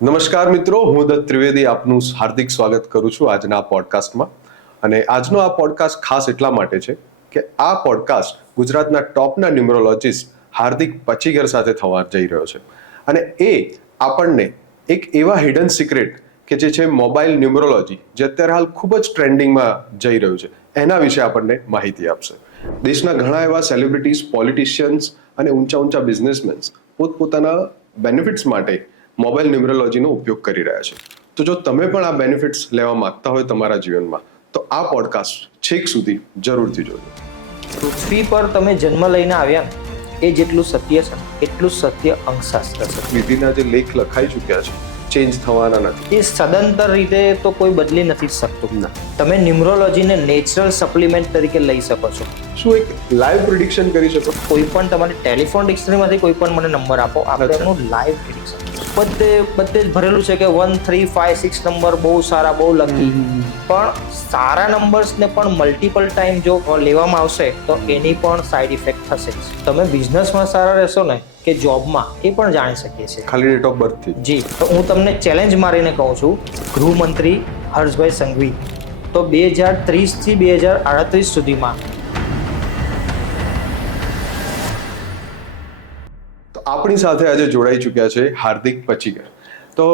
નમસ્કાર મિત્રો, હું દત્ત ત્રિવેદી આપનું હાર્દિક સ્વાગત કરું છું આજના આ પોડકાસ્ટમાં. અને આજનો આ પોડકાસ્ટ ખાસ એટલા માટે છે કે આ પોડકાસ્ટ ગુજરાતના ટોપના ન્યુમરોલોજીસ્ટ હાર્દિક પચીગર સાથે થવા જઈ રહ્યો છે. અને એ આપણને એક એવા હિડન સિક્રેટ કે જે છે મોબાઈલ ન્યુમરોલોજી, જે અત્યારે હાલ ખૂબ જ ટ્રેન્ડિંગમાં જઈ રહ્યું છે, એના વિશે આપણને માહિતી આપશે. દેશના ઘણા એવા સેલિબ્રિટીઝ, પોલિટિશિયન્સ અને ઊંચા બિઝનેસમેન્સ પોતપોતાના બેનિફિટ્સ માટે મોબાઈલ ન્યુમરોલોજીનો ઉપયોગ કરી રહ્યા છે. તો જો તમે પણ આ બેનિફિટ્સ લેવા માંગતા હોય તમારા જીવનમાં, તો આ પોડકાસ્ટ છેક સુધી જરૂરથી જોજો. પૃથ્વી પર તમે જન્મ લઈને આવ્યા એ જેટલું સત્ય છે એટલું સત્ય અંકશાસ્ત્ર છે. વિધિના જે લેખ લખાઈ ચૂક્યા છે ચેન્જ થવાના નથી. એ સદંતર રીતે તો કોઈ બદલી નથી શકતું. તમે ન્યુમરોલોજીને નેચરલ સપ્લિમેન્ટ તરીકે લઈ શકો છો. શું એક લાઈવ પ્રિડિક્શન કરી શકો? કોઈ પણ તમારી ટેલિફોન ડિક્શનરીમાંથી કોઈ પણ મને નંબર આપો, આપણે એનું લાઈવ પ્રિડિક્શન. બધે જ ભરેલું છે કે 1 3 5 6 નંબર બહુ સારા, બહુ લકી. પણ સારા નંબર્સને પણ મલ્ટિપલ ટાઈમ જો લેવામાં આવશે તો એની પણ સાઈડ ઇફેક્ટ થશે. તમે બિઝનેસમાં સારા રહેશો ને કે જોબમાં, એ પણ જાણી શકીએ છીએ ખાલી ડેટ ઓફ બર્થ થી. જી, તો હું તમને ચેલેન્જ મારીને કહું છું, ગૃહમંત્રી હર્ષભાઈ સંઘવી તો 2030 થી 2038 સુધીમાં આપણી સાથે આજે જોડાઈ ચૂક્યા છે હાર્દિક પચીગર. તો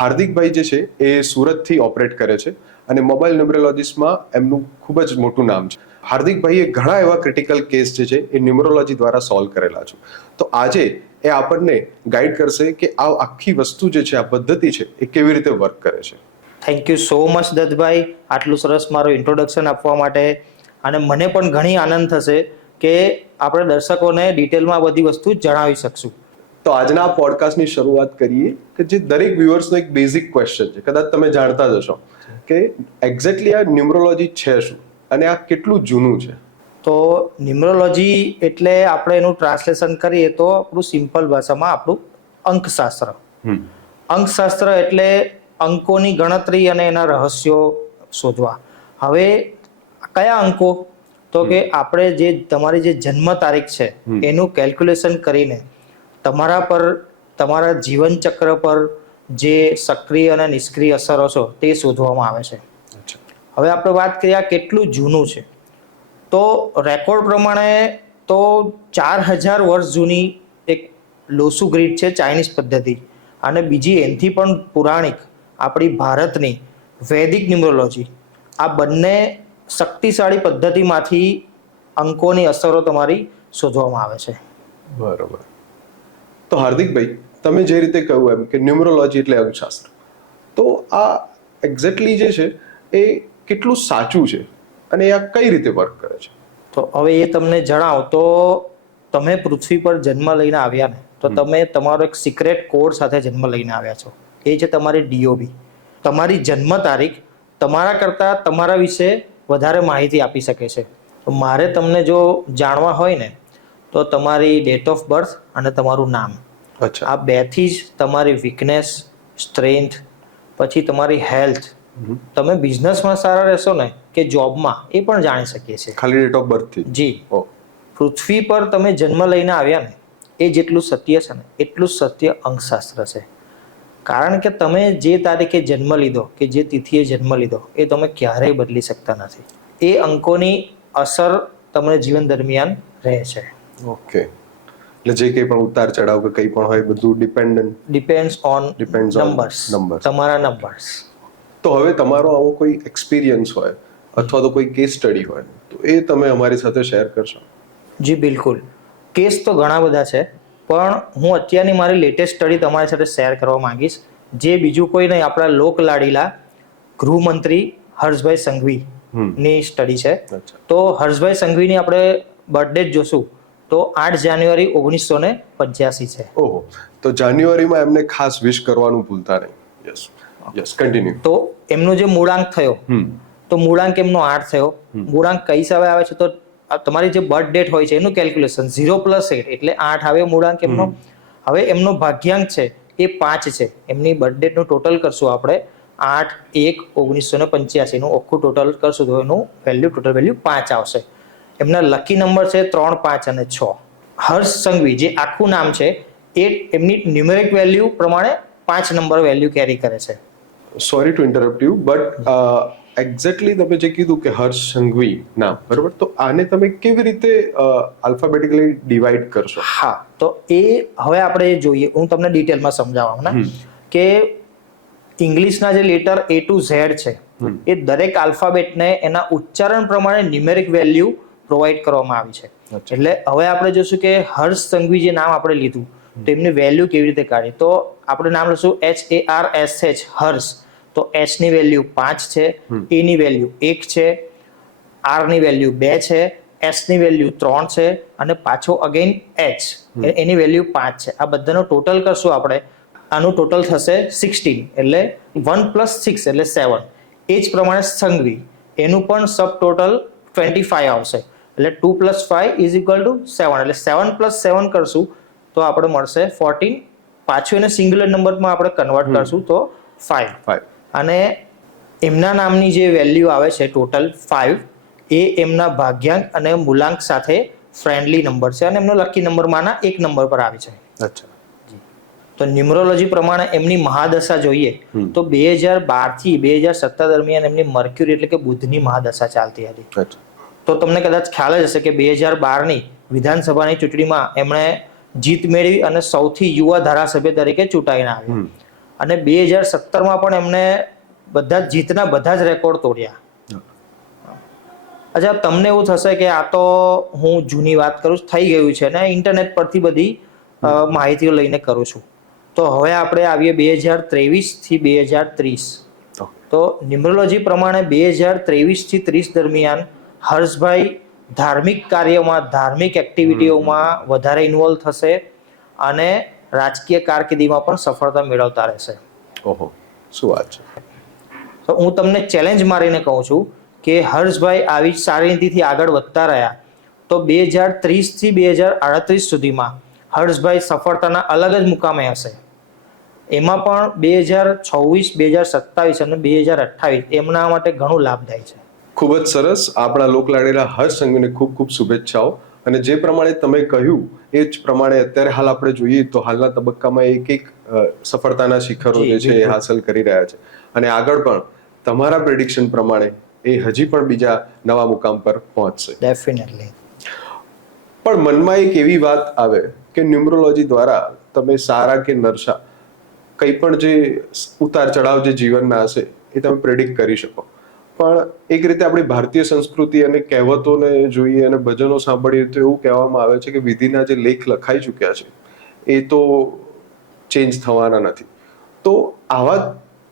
હાર્દિકભાઈ જે છે એ સુરતથી ઓપરેટ કરે છે અને મોબાઈલ ન્યુમરોલોજીસ્ટમાં એમનું ખૂબ જ મોટું નામ છે. હાર્દિકભાઈએ ઘણા એવા ક્રિટિકલ કેસ જે છે એ ન્યુમરોલોજી દ્વારા સોલ્વ કરેલા છે. તો આજે એ આપણને ગાઈડ કરશે કે આ આખી વસ્તુ જે છે, આ પદ્ધતિ છે, એ કેવી રીતે વર્ક કરે છે. થેન્ક યુ સો મચ દત્તભાઈ, આટલું સરસ મારું ઇન્ટ્રોડક્શન આપવા માટે. અને મને પણ ઘણી આનંદ થશે કે આપણે દર્શકોને ડિટેલમાં બધી વસ્તુ જણાવી શકશું. તો આજના આ પોડકાસ્ટની શરૂઆત કરીએ કે જે દરેક વ્યુઅર્સનો એક બેઝિક ક્વેશ્ચન છે, કદાચ તમે જાણતા જ હશો કે એક્ઝેક્ટલી આ ન્યુમરોલોજી છે શું અને આ કેટલું જૂનું છે. તો ન્યુમરોલોજી એટલે આપણે એનું ટ્રાન્સલેશન કરીએ તો આપણું સિમ્પલ ભાષામાં આપણું અંકશાસ્ત્ર. અંકશાસ્ત્ર એટલે અંકોની ગણતરી અને એના રહસ્યો શોધવા. હવે કયા અંકો? તો કે આપણે જે તમારી જે જન્મ તારીખ છે એનું કેલ્ક્યુલેશન કરીને તમારા પર, તમારા જીવન ચક્ર પર જે સક્રિય અને નિષ્ક્રિય અસરો છે તે શોધવામાં આવે છે. હવે આપણે વાત કરીએ આ કેટલું જૂનું છે, તો રેકોર્ડ પ્રમાણે તો 4000 વર્ષ જૂની એક લોસુ ગ્રીડ છે, ચાઇનીઝ પદ્ધતિ. અને બીજી એનાથી પણ પુરાણિક આપણી ભારતની વૈદિક ન્યુમરોલોજી. આ બંને શક્તિશાળી પદ્ધતિમાંથી અંકોની અસરો તમારી શોધવામાં આવે છે. બરોબર. તો હાર્દિકભાઈ, તમે જે રીતે કહ્યું એમ કે ન્યુમરોલોજી એટલે અંકશાસ્ત્ર, તો આ એક્ઝેક્ટલી જે છે એ કેટલું સાચું છે અને આ કઈ રીતે વર્ક કરે છે? તો હવે એ તમને જણાવ તો તમે પૃથ્વી પર જન્મ લઈને આવ્યા ને, તો તમે તમારો એક સિક્રેટ કોડ સાથે જન્મ લઈને આવ્યા છો. એ છે તમારી DOB. તમારી જન્મ તારીખ તમારા કરતાં તમારા વિશે વધારે માહિતી આપી શકે છે. તો મારે તમને જો જાણવા હોય ને તો તમારી ડેટ ઓફ બર્થ અને તમારું નામ, આ બેથી જ તમારી વીકનેસ, સ્ટ્રેન્થ, પછી તમારી હેલ્થ, તમે બિઝનેસમાં સારા રહેશો ને કે જોબમાં, એ પણ જાણી શકીએ છીએ ખાલી ડેટ ઓફ બર્થ થી. જી, પૃથ્વી પર તમે જન્મ લઈને આવ્યા ને એ જેટલું સત્ય છે ને એટલું સત્ય અંકશાસ્ત્ર છે. કારણ કે તમે જે તારીખે જન્મ લીધો કે જે તિથિએ જન્મ લીધો એ તમે ક્યારેય બદલી શકતા નથી. એ અંકોની અસર તમને જીવન દરમિયાન રહે છે. ઓકે. એટલે જે કંઈ પણ ઉતાર ચઢાવ કે કંઈ પણ હોય બધું ડિપેન્ડ્સ ઓન નંબર્સ, તમારા નંબર્સ. તો હવે તમારો આવો કોઈ એક્સપિરિયન્સ હોય અથવા તો કોઈ કેસ સ્ટડી હોય તો એ તમે અમારી સાથે શેર કરશો? જી બિલકુલ. કેસ તો ઘણા બધા છે, પણ હું અત્યારની મારી લેટેસ્ટ સ્ટડી તમારી સાથે શેર કરવા માંગીશ, જે બીજું કોઈ નહીં, આપણા લોકલાડીલા ગૃહમંત્રી હર્ષભાઈ સંઘવી ની સ્ટડી છે. તો હર્ષભાઈ સંઘવીની આપણે બર્થડે જ જોશું તો 8 જાન્યુઆરી 1985 છે. ઓહો, તો જાન્યુઆરીમાં એમને ખાસ વિશ કરવાનું ભૂલતા નહીં. Yes, continue. તો એમનો જે મૂળાંક થયો, તો મૂળાંક એમનો 8 થયો. મૂળાંક કઈ હિસાબે આવે છે? તો તમારી જે બર્થ ડેટ હોય છે એનું કેલ્ક્યુલેશન 0 + 8 એટલે 8 આવે મૂળાંક એમનો. હવે એમનો ભાગ્યાંક છે એ 5 છે. એમની બર્થ ડેટનું ટોટલ કરશું આપણે 8/1/1985 નું આખું ટોટલ કરશું તો એનું ટોટલ વેલ્યુ 5 આવશે. એમના લકી નંબર છે 3, 5 અને 6. હર્ષ સંઘવી જે આખું નામ છે એ એમની ન્યુમેરિક વેલ્યુ પ્રમાણે 5 નંબર વેલ્યુ કેરી કરે છે. Sorry to interrupt you, but exactly તમે જે કીધું કે હર્ષ સંઘવી નામ, બરોબર, તો આને તમે કેવી રીતે આલ્ફાબેટિકલી ડિવાઈડ કરશો? હા, તો એ હવે આપણે જોઈએ, હું તમને ડિટેલમાં સમજાવવા ને કે ઇંગ્લિશના જે લેટર A to Z છે એ દરેક આલ્ફાબેટને એના ઉચ્ચારણ પ્રમાણે ન્યુમેરિક વેલ્યુ પ્રોવાઈડ કરવામાં આવી છે. એટલે હવે આપણે જોશું કે હર્ષ સંઘવી જે નામ આપણે લીધું તો એમની વેલ્યુ કેવી રીતે કાઢી. તો આપણે નામ લઈશું HARSH, હર્ષ. તો H ની વેલ્યુ 5 છે, A ની વેલ્યુ 1 છે, R ની વેલ્યુ 2 છે, S ની વેલ્યુ 3 છે અને પાછો અગેન H એની વેલ્યુ 5 છે. આ બધાનો ટોટલ કરશું આપણે, આનું ટોટલ થશે 16, એટલે 1 + 6 એટલે 7. એ જ પ્રમાણે સંઘવી એનું પણ સબ ટોટલ 25 આવશે, એટલે 2 + 5 = 7, એટલે 7 + 7 કરશું તો આપણે મળશે 14. પાછું એને સિંગ્યુલર નંબરમાં આપણે કન્વર્ટ કરશું તો 5. અને એમના નામની જે વેલ્યુ આવે છે ટોટલ 5, એ એમના ભાગ્યાંક અને મૂલાંક સાથે ફ્રેન્ડલી નંબર છે અને એમનો લકી નંબરમાંના એક નંબર પર આવે છે. અચ્છા. તો ન્યુમરોલોજી પ્રમાણે એમની મહાદશા જોઈએ તો 2012 થી 2017 દરમિયાન એમની મર્ક્યુરી એટલે કે બુધની મહાદશા ચાલતી હતી. તો તમને કદાચ ખ્યાલ જ હશે કે 2012 ની વિધાનસભાની ચૂંટણીમાં એમણે જીત મેળવી અને સૌથી યુવા ધારાસભ્ય તરીકે ચૂંટાઈને આવ્યા. અને 2017માં પણ એમને બધા જીતના બધા જ રેકોર્ડ તોડ્યા. અચ્છા, તમને એવું થશે કે આ તો હું જૂની વાત કરું, થઈ ગયું છે ને ઇન્ટરનેટ પરથી બધી માહિતીઓ લઈને કરું છું. તો હવે આપણે આવીએ 2023 થી 2030. તો ન્યુમરોલોજી પ્રમાણે 2023 થી 30 દરમિયાન હર્ષભાઈ ધાર્મિક કાર્યમાં, ધાર્મિક એક્ટિવિટીઓમાં વધારે ઇન્વોલ્વ થશે અને રાજકીય કારકિર્દીમાં પણ સફળતા મેળવતા રહેશે. ઓહો, શું વાત છે. તો હું તમને ચેલેન્જ મારીને કહું છું કે હર્ષભાઈ આવી સારી રીતથી આગળ વધતા રહ્યા તો 2030 થી 2038 સુધીમાં હર્ષભાઈ સફળતાના અલગ જ મુકામે હશે. એમાં પણ 2026, 2027 અને 2028 એમના માટે ઘણું લાભદાયી છે. ખૂબ જ સરસ. આપણા લોકલાડીલા હર્ષ સંઘવીને ખૂબ ખૂબ શુભેચ્છાઓ. અને જે પ્રમાણે તમે કહ્યું એ જ પ્રમાણે અત્યારે હાલ આપણે જોઈએ તો હાલના તબક્કામાં એક સફળતાના શિખરો જે છે એ હાંસલ કરી રહ્યા છે અને આગળ પણ તમારા પ્રેડિક્શન પ્રમાણે એ હજી પણ બીજા નવા મુકામ પર પહોંચશે. ડેફિનેટલી. પણ મનમાં એક એવી વાત આવે કે ન્યુમરોલોજી દ્વારા તમે સારા કે નરસા કંઈ પણ જે ઉતાર ચઢાવ જે જીવનના હશે એ તમે પ્રેડિક્ટ કરી શકો. પણ એક રીતે આપણી ભારતીય સંસ્કૃતિ અને કહેવતોને જોઈએ અને ભજનો સાંભળીએ તો એવું કહેવામાં આવે છે કે વિધિના જે લેખ લખાઈ ચૂક્યા છે એ તો ચેન્જ થવાના નથી. તો આવા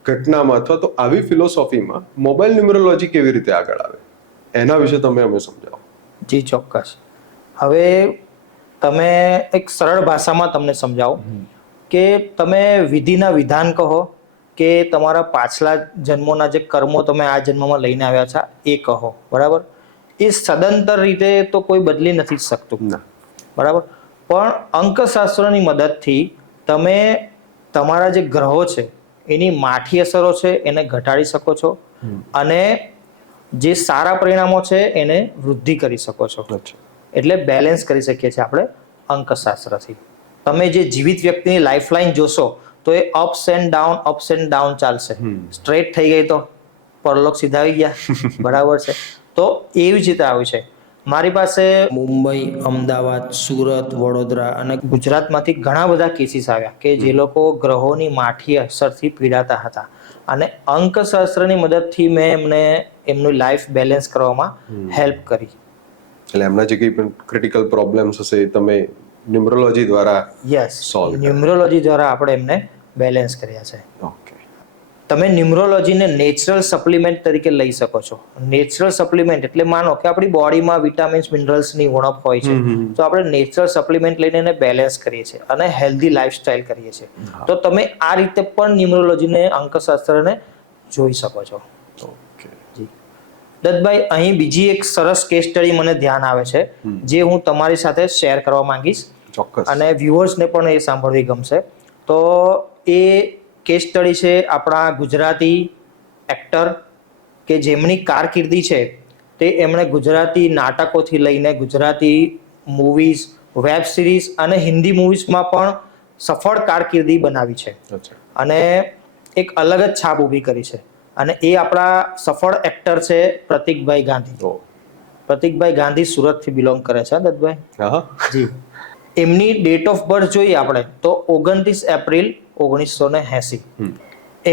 ઘટનામાં અથવા તો આવી ફિલોસોફીમાં મોબાઈલ ન્યુમરોલોજી કેવી રીતે આગળ આવે એના વિશે તમે અમે સમજાવો. જી ચોક્કસ. હવે તમે એક સરળ ભાષામાં તમને સમજાવો કે તમે વિધિના વિધાન કહો કે તમારા પાછલા જન્મોના જે કર્મો તમે આ જન્મમાં લઈને આવ્યા છો એ કહો, બરાબર. એ સદંતર રીતે તો કોઈ બદલી નથી શકતું, બરાબર. પણ અંકશાસ્ત્રની મદદથી તમે તમારા જે ગ્રહો છે એની માઠી અસરો છે એને ઘટાડી શકો છો અને જે સારા પરિણામો છે એને વૃદ્ધિ કરી શકો છો. એટલે બેલેન્સ કરી શકીએ છીએ આપણે અંકશાસ્ત્રથી. તમે જે જીવિત વ્યક્તિની લાઈફલાઈન જોશો તો એ અપ્સ એન્ડ ડાઉન ચાલશે. સ્ટ્રેટ થઈ ગઈ તો પરલોક સીધા આવી ગયા, બરાબર છે. તો એવી જ રીતે આવ્યું છે. મારી પાસે મુંબઈ, અમદાવાદ, સુરત, વડોદરા અને ગુજરાતમાંથી ઘણા બધા કેસીસ આવ્યા કે જે લોકો ગ્રહોની માઠી અસરથી પીડાતા હતા અને અંકશાસ્ત્રની મદદથી મેં એમને એમનું લાઈફ બેલેન્સ કરવામાં હેલ્પ કરી. એટલે એમના જે કંઈ પણ ક્રિટિકલ પ્રોબ્લેમ્સ હશે એ તમે ન્યુમરોલોજી દ્વારા ન્યુમરોલોજી દ્વારા આપણે એમને બેલેન્સ કર્યા છે. ઓકે. તમે ન્યુમરોલોજીને નેચરલ સપ્લિમેન્ટ તરીકે લઈ શકો છો. નેચરલ સપ્લિમેન્ટ એટલે માનો કે આપણી બોડીમાં વિટામિન્સ, મિનરલ્સની ઉણપ હોય છે તો આપણે નેચરલ સપ્લિમેન્ટ લઈને એને બેલેન્સ કરીએ છીએ અને હેલ્ધી લાઈફસ્ટાઈલ કરીએ છીએ. તો તમે આ રીતે પણ ન્યુમરોલોજીને, અંકશાસ્ત્રને જોઈ શકો છો. દત્તભાઈ, અહીં બીજી એક સરસ કેસ સ્ટડી મને ધ્યાન આવે છે જે હું તમારી સાથે શેર કરવા માંગીશ. ચોક્કસ. અને વ્યુઅર્સને પણ એ સાંભળવી ગમશે. તો એ કેસ સ્ટડી છે આપણા ગુજરાતી એક્ટર કે જેમની કારકિર્દી છે તે એમણે ગુજરાતી નાટકોથી લઈને ગુજરાતી મૂવીઝ, વેબ સિરીઝ અને હિન્દી મૂવીઝમાં પણ સફળ કારકિર્દી બનાવી છે. અને એક અલગ જ છાપ ઊભી કરી છે. અને એ આપણા સફળ એક્ટર છે પ્રતિકભાઈ ગાંધી. પ્રતિકભાઈ ગાંધી સુરતથી બિલોંગ કરે છે દત્તભાઈ. હા જી. એમની ડેટ ઓફ બર્થ જોઈએ આપણે તો 29 એપ્રિલ 1980.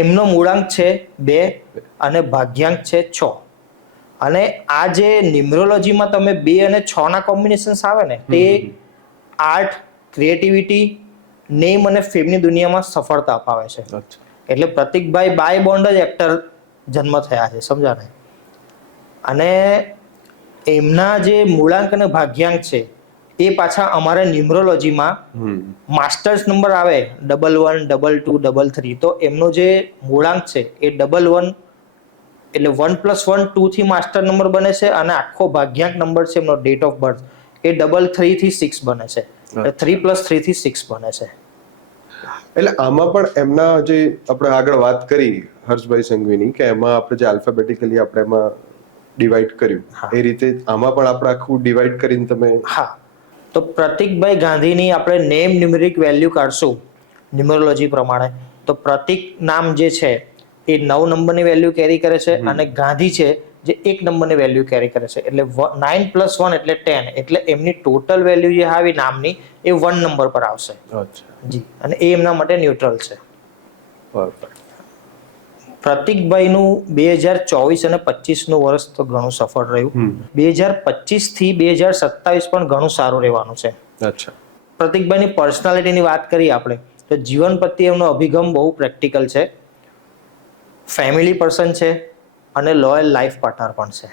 એમનો મૂળાંક છે 2 અને ભાગ્યાંક છે 6. અને આ જે ન્યુમરોલોજીમાં તમે 2 અને 6 ના કોમ્બિનેશન્સ આવે ને તે આર્ટ, ક્રિએટિવિટી, નેમ અને ફેમની દુનિયામાં સફળતા અપાવે છે. એટલે પ્રતિકભાઈ બાય બોન્ડ જ એક્ટર જન્મ થયા છે, સમજા ને. અને એમના જે મૂળાંક અને ભાગ્યાંક છે એ પાછા અમારા ન્યુમરોલોજીમાં માસ્ટર્સ નંબર આવે 11, 22, 33, તો એમનો જે મૂળાંક છે એ 11 એટલે 1+1 2 થી માસ્ટર નંબર બને છે. અને આખો ભાગ્યાંક નંબર છે એમનો ડેટ ઓફ બર્થ એ 3 થી 6 બને છે. એટલે 3+3 થી 6 બને છે. એટલે આમાં પણ એમના જે આપણે આગળ વાત કરી હર્ષભાઈ સંઘવીની કે એમાં આપણે જે આલ્ફાબેટિકલી આપણે એમાં ડિવાઈડ કર્યું એ રીતે આમાં પણ આપણે આખું ડિવાઈડ કરીને તમે. હા, તો પ્રતિકભાઈ ગાંધીની આપણે નેમ ન્યુમેરિક વેલ્યુ કાઢશું ન્યુમરોલોજી પ્રમાણે તો પ્રતિક નામ જે છે એ 9 નંબરની વેલ્યુ કેરી કરે છે અને ગાંધી છે જે 1 નંબરની વેલ્યુ કેરી કરે છે. એટલે 9 + 1 એટલે 10. એટલે એમની ટોટલ વેલ્યુ જે આવી નામની એ 1 નંબર પર આવશે. જી. અને એ એમના માટે ન્યુટ્રલ છે. પ્રતિકભાઈનું 2024 અને 25 નું વર્ષ તો ઘણું સફળ રહ્યું. 2025 થી 2027 પણ ઘણું સારું રહેવાનું છે. અચ્છા. પ્રતિકભાઈની પર્સનાલિટીની વાત કરીએ આપણે તો જીવન પ્રત્યે એમનો અભિગમ બહુ પ્રેક્ટિકલ છે, ફેમિલી પર્સન છે અને લોયલ લાઈફ પાર્ટનર પણ છે.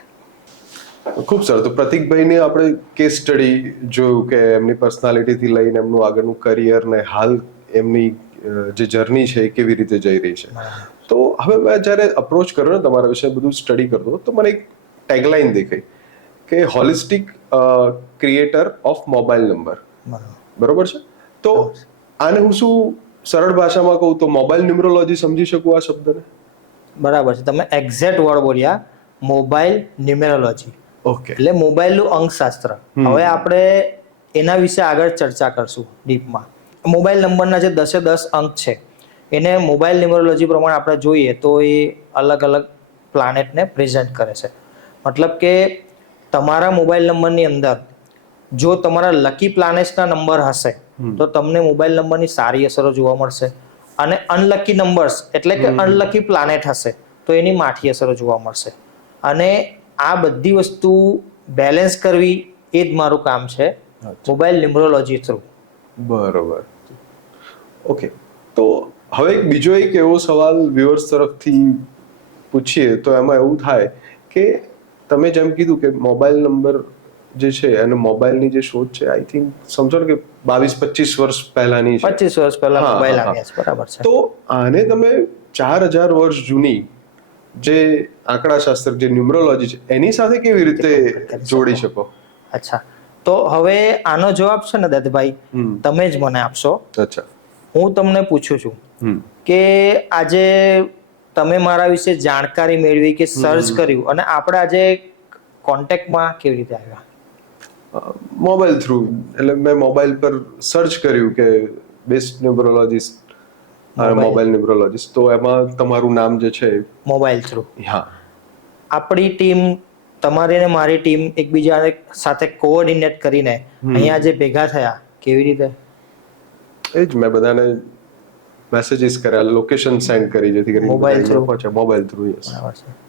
ખૂબ સરસ. તો પ્રતિકભાઈને આપણે કેસ સ્ટડી જોયું કે એમની પર્સનાલિટીથી લઈને એમનું આગળનું કરિયર ને હાલ એમની જે જર્ની છે એ કેવી રીતે જઈ રહી છે. તો હવે મેં જ્યારે અપ્રોચ કર્યો ને તમારા વિશે બધું સ્ટડી કરતો તો મને એક ટેગલાઇન દેખાઈ કે holistic creator of mobile number. બરોબર છે. તો આને હું શું સરળ ભાષામાં કહું તો મોબાઈલ ન્યુમરોલોજી સમજી શકું આ શબ્દને? બરાબર છે. તમે એક્ઝેક્ટ વર્ડ બોલ્યા, મોબાઈલ ન્યુમેરોલોજી. ઓકે. એટલે મોબાઈલનું અંકશાસ્ત્ર. હવે આપણે એના વિશે આગળ ચર્ચા કરશું ડીપમાં. મોબાઈલ નંબરના જે 10 અંક છે એને મોબાઈલ ન્યુમરોલોજી પ્રમાણે આપણે જોઈએ તો એ અલગ અલગ પ્લાનેટને પ્રેઝન્ટ કરે છે. મતલબ કે તમારા મોબાઈલ નંબરની અંદર જો તમારા લકી પ્લાનેટ્સના નંબર હશે તો તમને મોબાઈલ નંબરની સારી અસરો જોવા મળશે. અને અનલકી નંબર્સ એટલે કે અનલકી પ્લાનેટ હશે તો એની માઠી અસરો જોવા મળશે. અને આ બધી વસ્તુ બેલેન્સ કરવી એ જ મારું કામ છે મોબાઈલ ન્યુમરોલોજી થ્રુ. બરોબર. ઓકે. તો હવે બીજો એક એવો સવાલ વ્યુઅર્સ તરફથી પૂછીએ તો એમાં એવું થાય કે તમે જેમ કીધું કે મોબાઈલ નંબર જે છે અને મોબાઈલની જે શોધ છે આઈ થિંક સમજો ને કે 22-25 વર્ષ પહેલાની છે. 25 વર્ષ પહેલા મોબાઈલ આવ્યા છે. બરાબર છે. તો આને તમે 4000 વર્ષ જૂની જે આંકડાશાસ્ત્ર જે ન્યુમરોલોજી છે એની સાથે કેવી રીતે જોડી શકો? અચ્છા, તો હવે આનો જવાબ છે ને દત્તભાઈ તમે જ મને આપશો. અચ્છા. હું તમને પૂછું છું કે આજે તમે મારા વિશે જાણકારી મેળવી કે સર્ચ કર્યું અને આપણે આજે કોન્ટેક્ટમાં કેવી રીતે આવ્યા? Mobile through. એટલે મેં મોબાઈલ પર સર્ચ કર્યું કે બેસ્ટ ન્યુમરોલોજીસ્ટ મોબાઈલ ન્યુમરોલોજીસ્ટ, તો એમાં તમારું નામ જે છે મોબાઈલ થ્રુ. હા. આપણી ટીમ, તમારી ને મારી ટીમ એકબીજા સાથે કોઓર્ડિનેટ કરીને અહીંયા જે ભેગા થયા કેવી રીતે? એ જ મેં બધાને મેસેજીસ કર્યા, લોકેશન સેન્ડ કરી જેથી કરીને મોબાઈલ થ્રુ પહોંચે. Mobile through. યસ. બરાબર છે.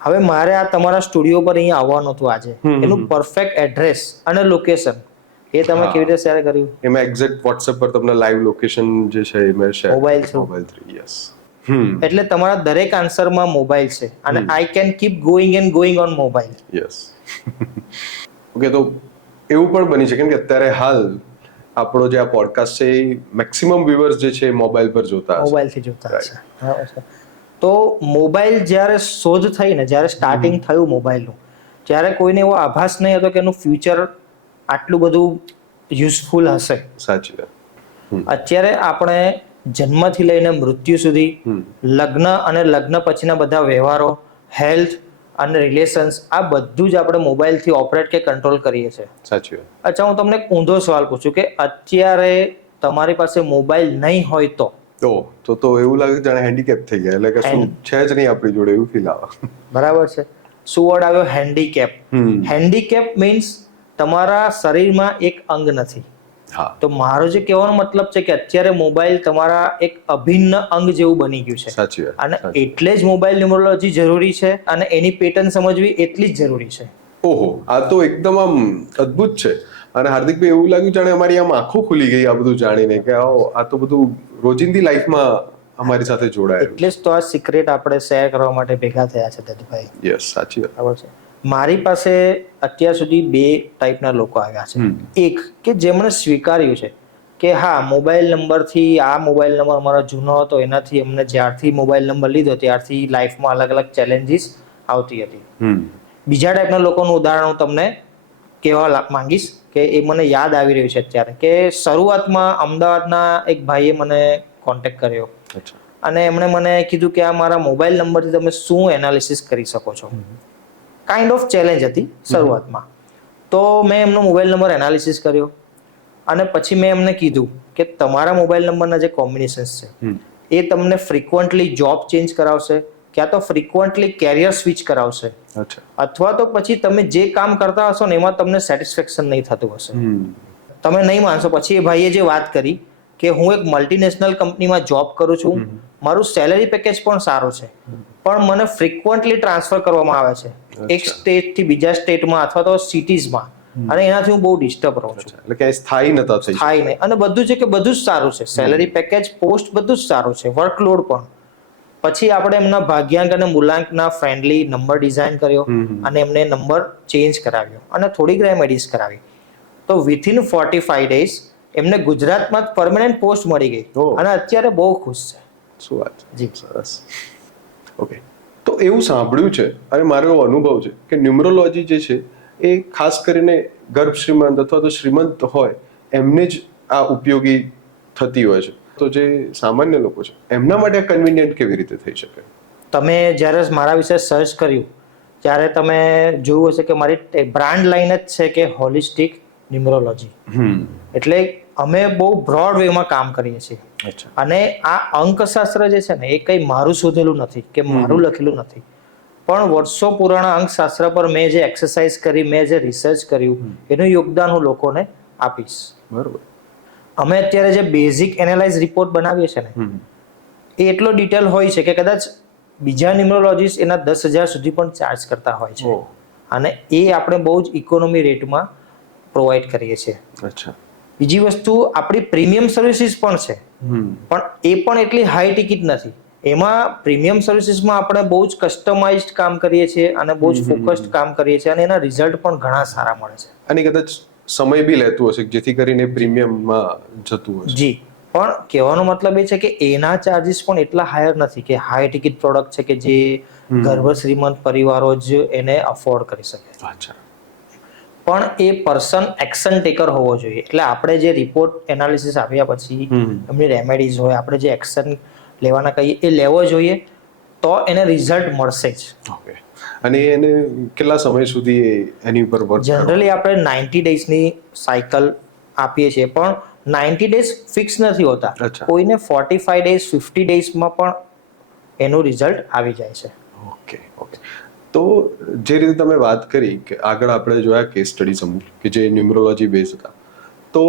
હવે મારે આ તમારા સ્ટુડિયો પર અહીંયા આવવાનું હતું આજે, એનું પરફેક્ટ એડ્રેસ અને લોકેશન એ તમે કેવી રીતે શેર કર્યું? એમાં એક્ઝેક્ટ WhatsApp પર તમને લાઈવ લોકેશન જે છે એ મેં શેર મોબાઈલ થ્રુ. યસ. એટલે તમારા દરેક આન્સરમાં મોબાઈલ છે અને I can keep going and going on mobile. Yes. Okay. તો એવું પણ બની શકે કે અત્યારે હાલ આપણો જે આ પોડકાસ્ટ છે એ મેક્સિમમ વ્યુઅર્સ જે છે મોબાઈલ પર જોતા હશે. મોબાઈલથી જોતા હશે. બરાબર છે. તો મોબાઈલ જ્યારે શોધ થઈ ને, જ્યારે સ્ટાર્ટિંગ થયું મોબાઈલનું, ત્યારે કોઈને એવો આભાસ નહીં હતો કે એનું ફ્યુચર આટલું બધું યુઝફુલ હશે. સાચી વાત. અત્યારે આપણે જન્મથી લઈને મૃત્યુ સુધી, લગ્ન અને લગ્ન પછીના બધા વ્યવહારો, હેલ્થ અને રિલેશન્સ, આ બધું જ આપણે મોબાઈલથી ઓપરેટ કે કંટ્રોલ કરીએ છીએ. સાચી વાત. અચ્છા, હું તમને એક ઊંધો સવાલ પૂછું કે અત્યારે તમારી પાસે મોબાઈલ નહીં હોય તો તો એવું લાગે જાણે હેન્ડીકેપ થઈ ગયા, એટલે કે શું છે જ નહીં આપણી જોડે, એવું ફીલ આવે. બરાબર છે. શું વર્ડ આવ્યો? હેન્ડીકેપ. હેન્ડીકેપ મીન્સ તમારા શરીરમાં એક અંગ નથી. હા. તો મારો જે કહેવાનો મતલબ છે કે અત્યારે મોબાઈલ તમારા એક અભિન્ન અંગ જેવું બની ગયું છે. સાચી વાત. અને એટલે જ મોબાઈલ ન્યુમરોલોજી જરૂરી છે અને એની પેટર્ન સમજવી એટલી જ જરૂરી છે. ઓહો, આ તો એકદમ આમ અદ્ભુત છે. અને હાર્દિકભાઈ, એવું લાગ્યું જાણે અમારી આમ આંખો ખુલી ગઈ આ બધું જાણીને કે આ તો બધું રોજિંદી લાઈફમાં અમારી સાથે જોડાયેલું. એટલે જ તો આ સિક્રેટ આપણે શેર કરવા માટે ભેગા થયા છે દત્તભાઈ. યસ, સાચી વાત. બરાબર છે. મારી પાસે અત્યાર સુધી 2 ટાઈપના લોકો આવ્યા છે. એક કે જેમણે સ્વીકાર્યું છે કે હા, મોબાઈલ નંબરથી આ મોબાઈલ નંબર મારો જૂનો હતો, એનાથી અમને જ્યારથી મોબાઈલ નંબર લીધો ત્યારથી લાઈફમાં અલગ અલગ ચેલેન્જીસ આવતી હતી. બીજા ટાઈપના લોકોનું ઉદાહરણ હું તમને કહેવા માંગીશ કે એ મને યાદ આવી રહ્યું છે અત્યારે, કે શરૂઆતમાં અમદાવાદના એક ભાઈએ મને કોન્ટેક્ટ કર્યો અને એમણે મને કીધું કે આ મારા મોબાઈલ નંબરથી તમે શું એનાલિસિસ કરી શકો છો. કાઇન્ડ ઓફ ચેલેન્જ હતી શરૂઆતમાં. તો મેં એમનો મોબાઈલ નંબર એનાલિસિસ કર્યો અને પછી મેં એમને કીધું કે તમારા મોબાઈલ નંબરના જે કોમ્બિનેશન્સ છે એ તમને ફ્રિકવન્ટલી જોબ ચેન્જ કરાવશે, ક્યાં તો ફ્રિકવન્ટલી કેરિયર સ્વિચ કરાવશે, અથવા તો પછી તમે જે કામ કરતા હશો ને એમાં તમને સેટિસ્ફેક્શન નહીં થતું હશે. તમે નહીં માનશો, પછી એ ભાઈએ જે વાત કરી કે હું એક મલ્ટીનેશનલ કંપનીમાં જોબ કરું છું, મારું સેલરી પેકેજ પણ સારું છે, પણ મને ફ્રિકવન્ટલી ટ્રાન્સફર કરવામાં આવે છે એક સ્ટેટથી બીજા સ્ટેટમાં અથવા તો સિટીઝમાં, અને એનાથી હું બહુ ડિસ્ટર્બ રહું છું. એટલે કે સ્થાયી નતા થઈ. સ્થાયી નહીં. અને બધું છે કે બધું જ સારું છે, સેલરી પેકેજ, પોસ્ટ બધું જ સારું છે, વર્કલોડ પણ. પછી આપણે એમના ભાગ્યાંક અને મૂલાંકના ફ્રેન્ડલી નંબર ડિઝાઇન કર્યો અને એમને નંબર ચેન્જ કરાવ્યો અને થોડીક રેમેડીઝ કરાવી. તો વિથિન 45 ડેઝ એમને ગુજરાતમાં જ પરમેનન્ટ પોસ્ટ મળી ગઈ અને અત્યારે બહુ ખુશ છે. શું વાત જી, સરસ. ઓકે, તો એવું સાંભળ્યું છે અને મારો એવો અનુભવ છે કે ન્યુમરોલોજી જે છે એ ખાસ કરીને ગર્ભ શ્રીમંત અથવા તો શ્રીમંત હોય એમને જ આ ઉપયોગી થતી હોય છે. તો જે સામાન્ય લોકો છે એમના માટે કન્વિનિયન્ટ કેવી રીતે થઈ શકે? તમે જ્યારે મારા વિશે સર્ચ કર્યું ત્યારે તમે જોયું હશે કે મારી બ્રાન્ડ લાઈન જ છે કે હોલિસ્ટિક ન્યુમરોલોજી. એટલે અમે બહુ બ્રોડ વેમાં કામ કરીએ છીએ. અને આ અંકશાસ્ત્ર જે છે ને એ કંઈ મારું શોધેલું નથી કે મારું લખેલું નથી, પણ વર્ષો પુરાણા અંકશાસ્ત્ર પર મેં જે એક્સરસાઇઝ કરી, મેં જે રિસર્ચ કર્યું, એનું યોગદાન હું લોકોને આપીશ. બરોબર. અમે અત્યારે જે બેઝિક એનાલાઇઝ રિપોર્ટ બનાવીએ છીએ ને એ એટલો ડિટેલ હોય છે કે કદાચ બીજા ન્યુમરોલોજીસ્ટ એના 10,000 સુધી પણ ચાર્જ કરતા હોય છે, અને એ આપણે બહુ જ ઇકોનોમી રેટમાં પ્રોવાઈડ કરીએ છીએ. અચ્છા. બીજી વસ્તુ, આપણી પ્રીમિયમ સર્વિસીસ પણ છે, પણ એ પણ એટલી હાઈ ટિકિટ નથી. એમાં પ્રીમિયમ સર્વિસીસમાં આપણે બહુ જ કસ્ટમાઇઝડ કામ કરીએ છીએ અને બહુ જ ફોકસ્ડ કામ કરીએ છીએ અને એના રિઝલ્ટ પણ ઘણા સારા મળે છે. અને કદાચ સમય બી લેતું હશે જેથી કરીને પ્રીમિયમમાં જતું હશે. જી, પણ કહેવાનો મતલબ એ છે કે એના ચાર્જીસ પણ એટલા હાયર નથી કે હાઈ ટિકિટ પ્રોડક્ટ છે કે જે ગર્ભ શ્રીમંત પરિવારો જ એને અફોર્ડ કરી શકે. અચ્છા. પણ એ પર્સન એક્શન ટેકર હોવો જોઈએ. એટલે આપણે જે રિપોર્ટ એનાલિસિસ આપ્યા પછી એમની રેમેડીઝ હોય, આપણે જે એક્શન લેવાના કહીએ એ લેવો જોઈએ, તો એને રિઝલ્ટ મળશે જ. ઓકે. અને એને કેટલા સમય સુધી એની ઉપર વર્ક? જનરલી આપણે 90 ડેઝની સાયકલ આપીએ છીએ, પણ 90 ડેઝ ફિક્સ નથી હોતા. કોઈને 45 ડેઝ, 50 ડેઝમાં પણ એનું રિઝલ્ટ આવી જાય છે. ઓકે. ઓકે. તો જે રીતે તમે વાત કરી કે આગળ આપણે જોયા કેસ સ્ટડીઝ અમુક કે જે ન્યુમરોલોજી બેઝ હતા, તો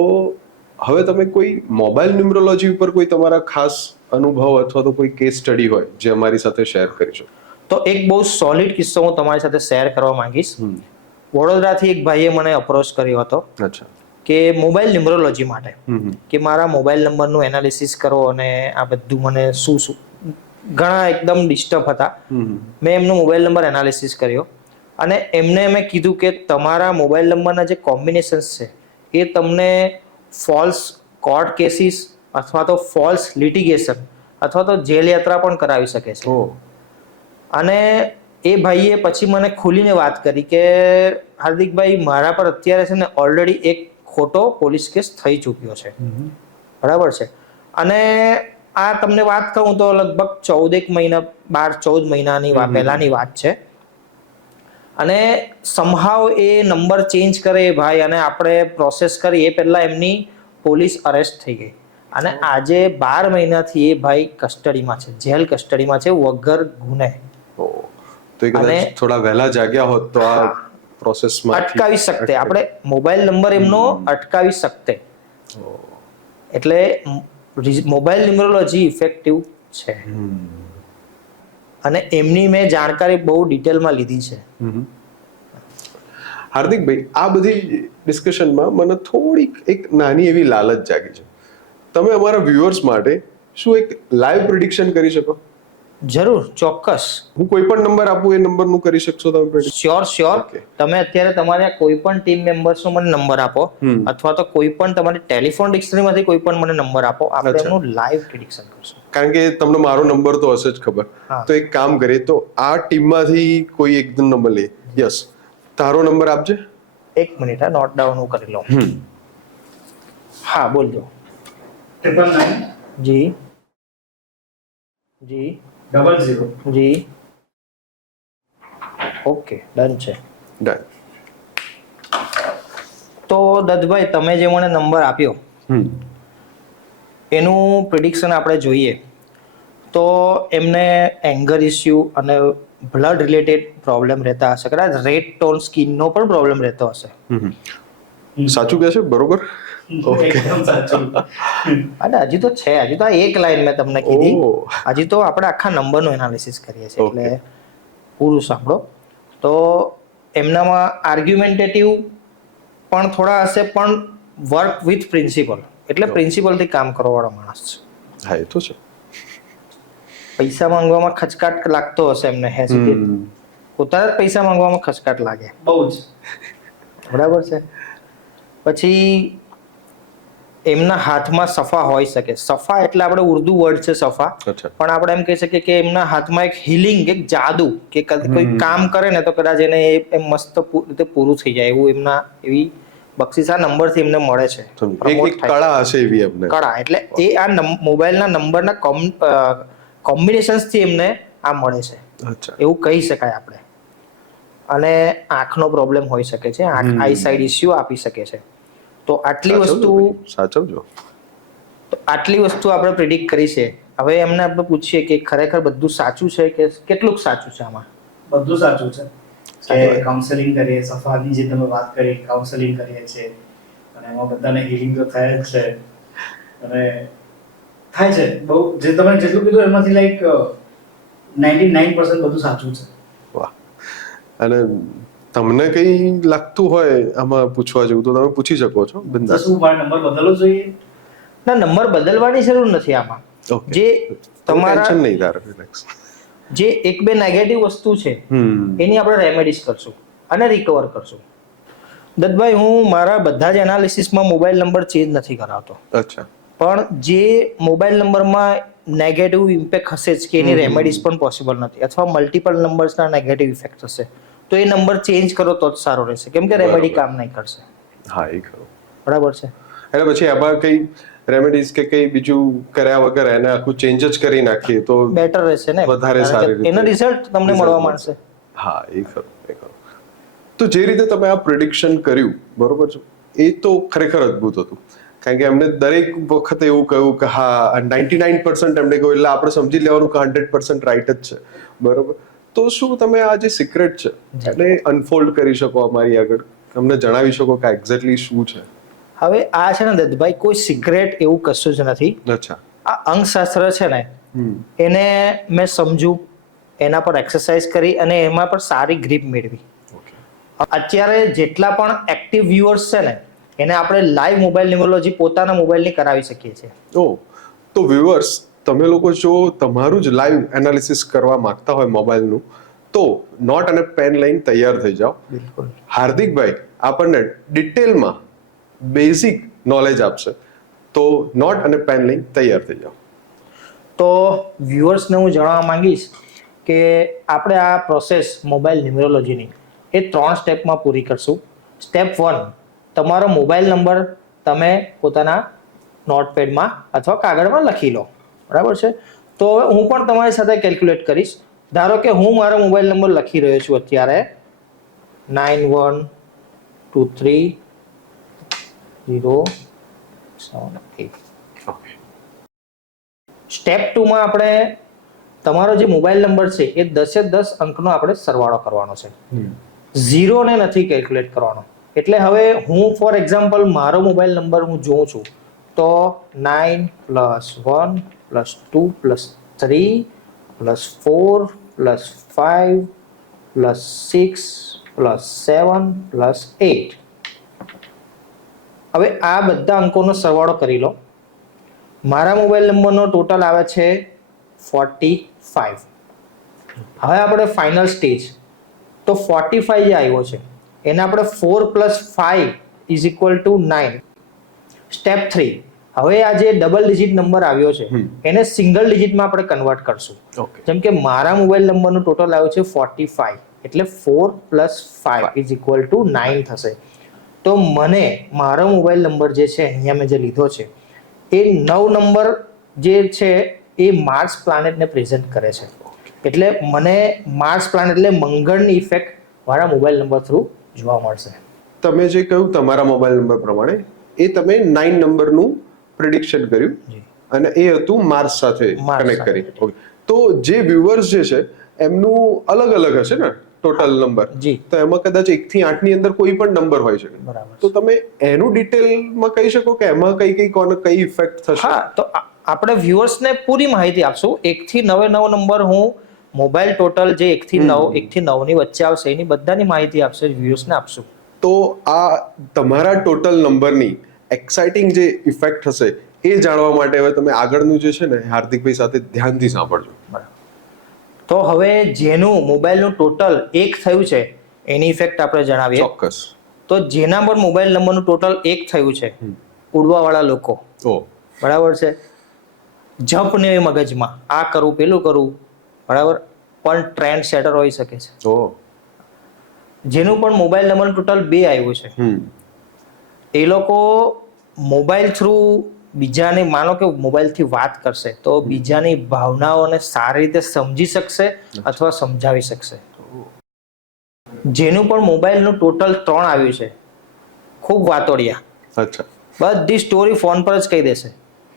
હવે તમે કોઈ મોબાઈલ ન્યુમરોલોજી ઉપર કોઈ તમારા ખાસ અનુભવ અથવા તો કોઈ કેસ સ્ટડી હોય જે અમારી સાથે શેર કરીશું? તો એક બહુ સોલિડ કિસ્સો હું તમારી સાથે શેર કરવા માંગીશ. વડોદરાથી એક ભાઈએ મને અપ્રોચ કર્યો હતો. અચ્છા. કે મોબાઈલ ન્યુમરોલોજી માટે કે મારા મોબાઈલ નંબરનું એનાલિસિસ કરો અને આ બધું મને શું ઘણા એકદમ ડિસ્ટર્બ હતા. મેં એમનો મોબાઈલ નંબર એનાલિસિસ કર્યો અને એમને મેં કીધું કે તમારા મોબાઈલ નંબરના જે કોમ્બિનેશન્સ છે એ તમને ફોલ્સ કોર્ટ કેસીસ અથવા તો ફોલ્સ લિટિગેશન અથવા તો જેલ યાત્રા પણ કરાવી શકે છે. અને એ ભાઈએ પછી મને ખુલીને વાત કરી કે હાર્દિકભાઈ, મારા પર અત્યારે છે ને ઓલરેડી એક ખોટો પોલીસ કેસ થઈ ચૂક્યો છે. બરાબર છે. અને આ તમને વાત કહું તો લગભગ 14 મહિનાની પહેલાની વાત છે. અને સમહાવ એ નંબર ચેન્જ કરે ભાઈ, અને આપણે પ્રોસેસ કરી એ પહેલા એમની પોલીસ અરેસ્ટ થઈ ગઈ અને આજે 12 મહિનાથી એ ભાઈ કસ્ટડીમાં છે, જેલ કસ્ટડીમાં છે વગર ગુને. તો એ કદાચ થોડા વહેલા જાગ્યા હોત તો આ પ્રોસેસમાં અટકાવી શકતે, આપણે મોબાઈલ નંબર એમનો અટકાવી શકતે. એટલે મોબાઈલ ન્યુમરોલોજી ઇફેક્ટિવ છે. અને એમની મેં જાણકારી બહુ ડિટેલમાં લીધી છે. હાર્દિકભાઈ, આ બધી ડિસ્કશનમાં મને થોડીક એક નાની એવી લાલચ જાગી છે. તમે અમારા વ્યુઅર્સ માટે શું એક લાઈવ પ્રિડિક્શન કરી શકો? જરૂર, ચોક્કસ. હું કોઈ પણ નંબર આપું એ નંબરનું કરી શકશો તમે predict? શ્યોર. તમે અત્યારે તમારા કોઈ પણ ટીમ મેમ્બર્સનો મને નંબર આપો, અથવા તો કોઈ પણ તમારી ટેલિફોન ડિક્શનરીમાંથી કોઈ પણ મને નંબર આપો, આપણે એનું લાઈવ પ્રિડિક્શન કરશું. કારણ કે તમને મારો નંબર તો હશે જ ખબર. તો એક કામ કરીએ, તો આ ટીમમાંથી કોઈ એક નંબર લે. યસ, તારો નંબર આપજે. એક મિનિટ, આ નોટ ડાઉન હું કરી લઉં. હા, બોલજો. 999 જી જી 00. જી. ઓકે, ડન છે. ડન. તો દત્તભાઈ, તમે જે મને નંબર આપ્યો એનું પ્રિડિક્શન આપણે જોઈએ તો એમને એંગર ઇસ્યુ અને બ્લડ રિલેટેડ પ્રોબ્લેમ રહેતા હશે, કદાચ રેડ ટોન સ્કિનનો પણ પ્રોબ્લેમ રહેતો હશે. સાચું કહે છે? બરોબર. એકદમ સાચું. અને હજી તો છે, હજી તો આ એક લાઈન મેં તમને કીધી, હજી તો આપણે આખા નંબરનું એનાલિસિસ કરીએ છીએ, એટલે પૂરું સાંભળો. તો એમનામાં આર્ગ્યુમેન્ટેટિવ પણ થોડા હશે, પણ વર્ક વિથ પ્રિન્સિપલ, એટલે પ્રિન્સિપલથી કામ કરવાવાળો માણસ છે. હા, એ તો છે. પૈસા માંગવામાં ખચકાટ લાગતો હશે એમને, હેસિટેટ, પોતાના પૈસા માંગવામાં ખચકાટ લાગે, બહુ જ. બરાબર છે. પછી એમના હાથમાં સફા હોઈ શકે. સફા એટલે આપણે ઉર્દુ વર્ડ છે સફા, પણ આપણે એમ કહી શકીએ કે એમના હાથમાં એક હિલિંગ, એક જાદુ, કે કોઈ કામ કરે ને તો કદાચ એને એ મસ્ત રીતે પૂરું થઈ જાય એવું એમના એવી બક્ષિસ આ નંબરથી એમને મળે છે. એક કળા હશે એવી એમને. કળા એટલે એ આ મોબાઈલના નંબરના કોમ્બિનેશન્સથી એમને આ મળે છે, એવું કહી શકાય આપણે. અને આંખનો પ્રોબ્લેમ હોઈ શકે છે, આઈ સાઇડ ઇસ્યુ આપી શકે છે. તો આટલી વસ્તુ સાચવજો. તો આટલી વસ્તુ આપણે પ્રિડિક્ટ કરી છે. હવે એમને આપણે પૂછીએ કે ખરેખર બધું સાચું છે કે કેટલું સાચું છે આમાં? બધું સાચું છે. કે કાઉન્સેલિંગ કરીએ, સફાની જે તમે વાત કરી, કાઉન્સેલિંગ કરીએ છીએ અને એમાં બધાને હીલિંગ તો થાય જ છે. અને થાય છે બહુ, જે તમે જેટલું કીધું એમાંથી લાઈક 99% બધું સાચું છે. વાહ. અને તમને કઈ લાગતું હોય આમાં પૂછવા જેવું તો તમે પૂછી શકો છો બિંદાસ. શું મારો નંબર બદલવો જોઈએ? ના, નંબર બદલવાની જરૂર નથી આમાં. જે તમારા ટેન્શન નહીં તારે, રિલેક્સ. જે એક બે નેગેટિવ વસ્તુ છે એની આપણે રેમેડીઝ કરશું અને રિકવર કરશું. દત્તભાઈ, હું મારા બધા જ એનાલિસિસમાં મોબાઈલ નંબર ચેન્જ નથી કરાવતો. અચ્છા. પણ જે મોબાઈલ નંબરમાં નેગેટિવ ઇમ્પેક્ટ હશે જ કે એની રેમેડીઝ પણ પોસિબલ નથી, અથવા મલ્ટિપલ નંબર્સના નેગેટિવ ઇફેક્ટ હશે, તો એ નંબર ચેન્જ કરો તો જ સારો રહેશે, કેમ કે રેમેડી કામ નહીં કરશે. હા, એ ખરું. બરાબર છે. એટલે પછી આમાં કઈ રેમેડીઝ કે કઈ બીજું કર્યા વગર એને આખું ચેન્જ જ કરી નાખીએ તો બેટર રહેશે ને, વધારે સારી રીતે એનો રિઝલ્ટ તમને મળવા માંડશે. હા, એ ખરું, એ ખરું. તો જે રીતે તમે આ પ્રિડિક્શન કર્યું, બરોબર છે, એ તો ખરેખર અદ્ભુત હતું. કારણ કે એમને દરેક વખતે એવું કહ્યું કે હા 99% એમને કહ્યું, એટલે આપણે સમજી લેવાનું કે 100% રાઈટ જ છે, બરોબર. તો શું તમે આ જે સિક્રેટ છે એટલે અનફોલ્ડ કરી શકો અમારી આગળ, અમને જણાવી શકો કે એક્ઝેક્ટલી શું છે? હવે આ છે ને દત્તભાઈ, કોઈ સિક્રેટ એવું કશું જ નથી. અચ્છા. આ અંકશાસ્ત્ર છે ને, એને મેં સમજ્યું, એના પર એક્સરસાઇઝ કરી અને એમાં પર સારી ગ્રીપ મેળવી. અત્યારે જેટલા પણ એક્ટિવ વ્યુઅર્સ છે ને, એને આપણે લાઈવ મોબાઈલ ન્યુમરોલોજી પોતાના મોબાઈલની કરાવી શકીએ છીએ. તો વ્યુઅર્સ, તમે લોકો જો તમારું જ લાઈવ એનાલિસિસ કરવા માંગતા હોય મોબાઈલનું, તો નોટ અને પેન લઈને તૈયાર થઈ જાઓ. બિલકુલ. હાર્દિકભાઈ આપણને ડિટેલમાં બેઝિક નોલેજ આપશે, તો નોટ અને પેન લઈને તૈયાર થઈ જાઓ. તો વ્યુઅર્સને હું જણાવવા માંગીશ કે આપણે આ પ્રોસેસ મોબાઈલ ન્યુમરોલોજીની એ 3 સ્ટેપમાં પૂરી કરશું. સ્ટેપ 1, તમારો મોબાઈલ નંબર તમે પોતાના નોટપેડમાં અથવા કાગળમાં લખી લો, બરાબર છે. તો હું પણ તમારી સાથે કેલ્ક્યુલેટ કરીશ. ધારો કે હું મારો મોબાઈલ નંબર લખી રહ્યો છું અત્યારે 912307 8. સ્ટેપ 2 માં આપણે તમારો જે મોબાઈલ નંબર છે એ 10 અંકનો આપણે સરવાળો કરવાનો છે. 0 ને નથી કેલ્ક્યુલેટ કરવાનો. એટલે હવે હું ફોર એક્ઝામ્પલ મારો મોબાઈલ નંબર હું જોઉં છું તો 9 + 1 + 2 + 3 + 4 + 5 + 6 + 7 + 8. હવે આ બધા અંકોનો સરવાળો કરી લો. મારા મોબાઈલ નંબરનો ટોટલ આવે છે 45. હવે આપણે ફાઇનલ સ્ટેજ તો 45 જે આવ્યો છે એને આપણે 4 + 5 = 9. સ્ટેપ 3, હવે આ જે ડબલ ડિજિટ નંબર આવ્યો છે એને સિંગલ ડિજિટમાં આપણે કન્વર્ટ કરશું. જેમ કે મારા મોબાઈલ નંબરનું ટોટલ આવ્યું છે 45, એટલે 4 + 5 = 9 થશે. તો મને મારો મોબાઈલ નંબર જે છે અહીંયા મેં જે લીધો છે એ 9 નંબર જે છે એ માર્સ પ્લાનેટને પ્રેઝન્ટ કરે છે. એટલે મને માર્સ પ્લાનેટ એટલે મંગળની ઇફેક્ટ મારા મોબાઈલ નંબર થ્રુ જોવા મળશે. તમે જે કહ્યું તમારા મોબાઈલ નંબર પ્રમાણે એ તમે 9 નંબરનું પ્રિડિક્શન કર્યું અને એ હતું માર્સ સાથે કનેક્ટ કરી. ઓકે, તો જે વ્યુઅર્સ જે છે એમનું અલગ અલગ હશે ને ટોટલ નંબર? જી. તો એમાં કદાચ 1 થી 8 ની અંદર કોઈ પણ નંબર હોય છે. બરાબર. તો તમે એનું ડિટેલમાં કહી શકો કે એમાં કઈ કઈ ઇફેક્ટ થશે? હા, તો આપણે વ્યુઅર્સને પૂરી માહિતી આપશું. 1 થી 9 નંબર હું મોબાઈલ ટોટલ જે 1 થી 9 ની વચ્ચે આવશે એની બધાની માહિતી આપશે વ્યુઅર્સને આપશું. તો આ તમારા ટોટલ નંબરની એક્સાઇટિંગ જે ઇફેક્ટ હશે એ જાણવા માટે હવે તમે આગળનું જે છે ને હાર્દિકભાઈ સાથે ધ્યાનથી સાંભળજો. બરાબર. તો હવે જેનું મોબાઈલનું ટોટલ 1 થયું છે એની ઇફેક્ટ આપણે જણાવીએ. ચોક્કસ. તો જેના પર મોબાઈલ નંબરનું ટોટલ 1 થયું છે, ઉડવાવાળા લોકો, બરાબર છે, જમ્પ ને મગજમાં આ કરું પેલું કરું, બરાબર, પણ ટ્રેન્ડ સેટર હોઈ શકે છે. જેનું પણ મોબાઈલ નંબર ટોટલ 2 આવ્યું છે એ લોકો મોબાઈલ થ્રુ બીજાની, માનો કે મોબાઈલથી વાત કરશે તો બીજાની ભાવનાઓને સારી રીતે સમજી શકશે અથવા સમજાવી શકશે. જેનું પણ મોબાઈલનું ટોટલ 3 આવ્યું છે, ખૂબ વાતોડિયા, અચ્છા, બધી સ્ટોરી ફોન પર જ કહી દેશે.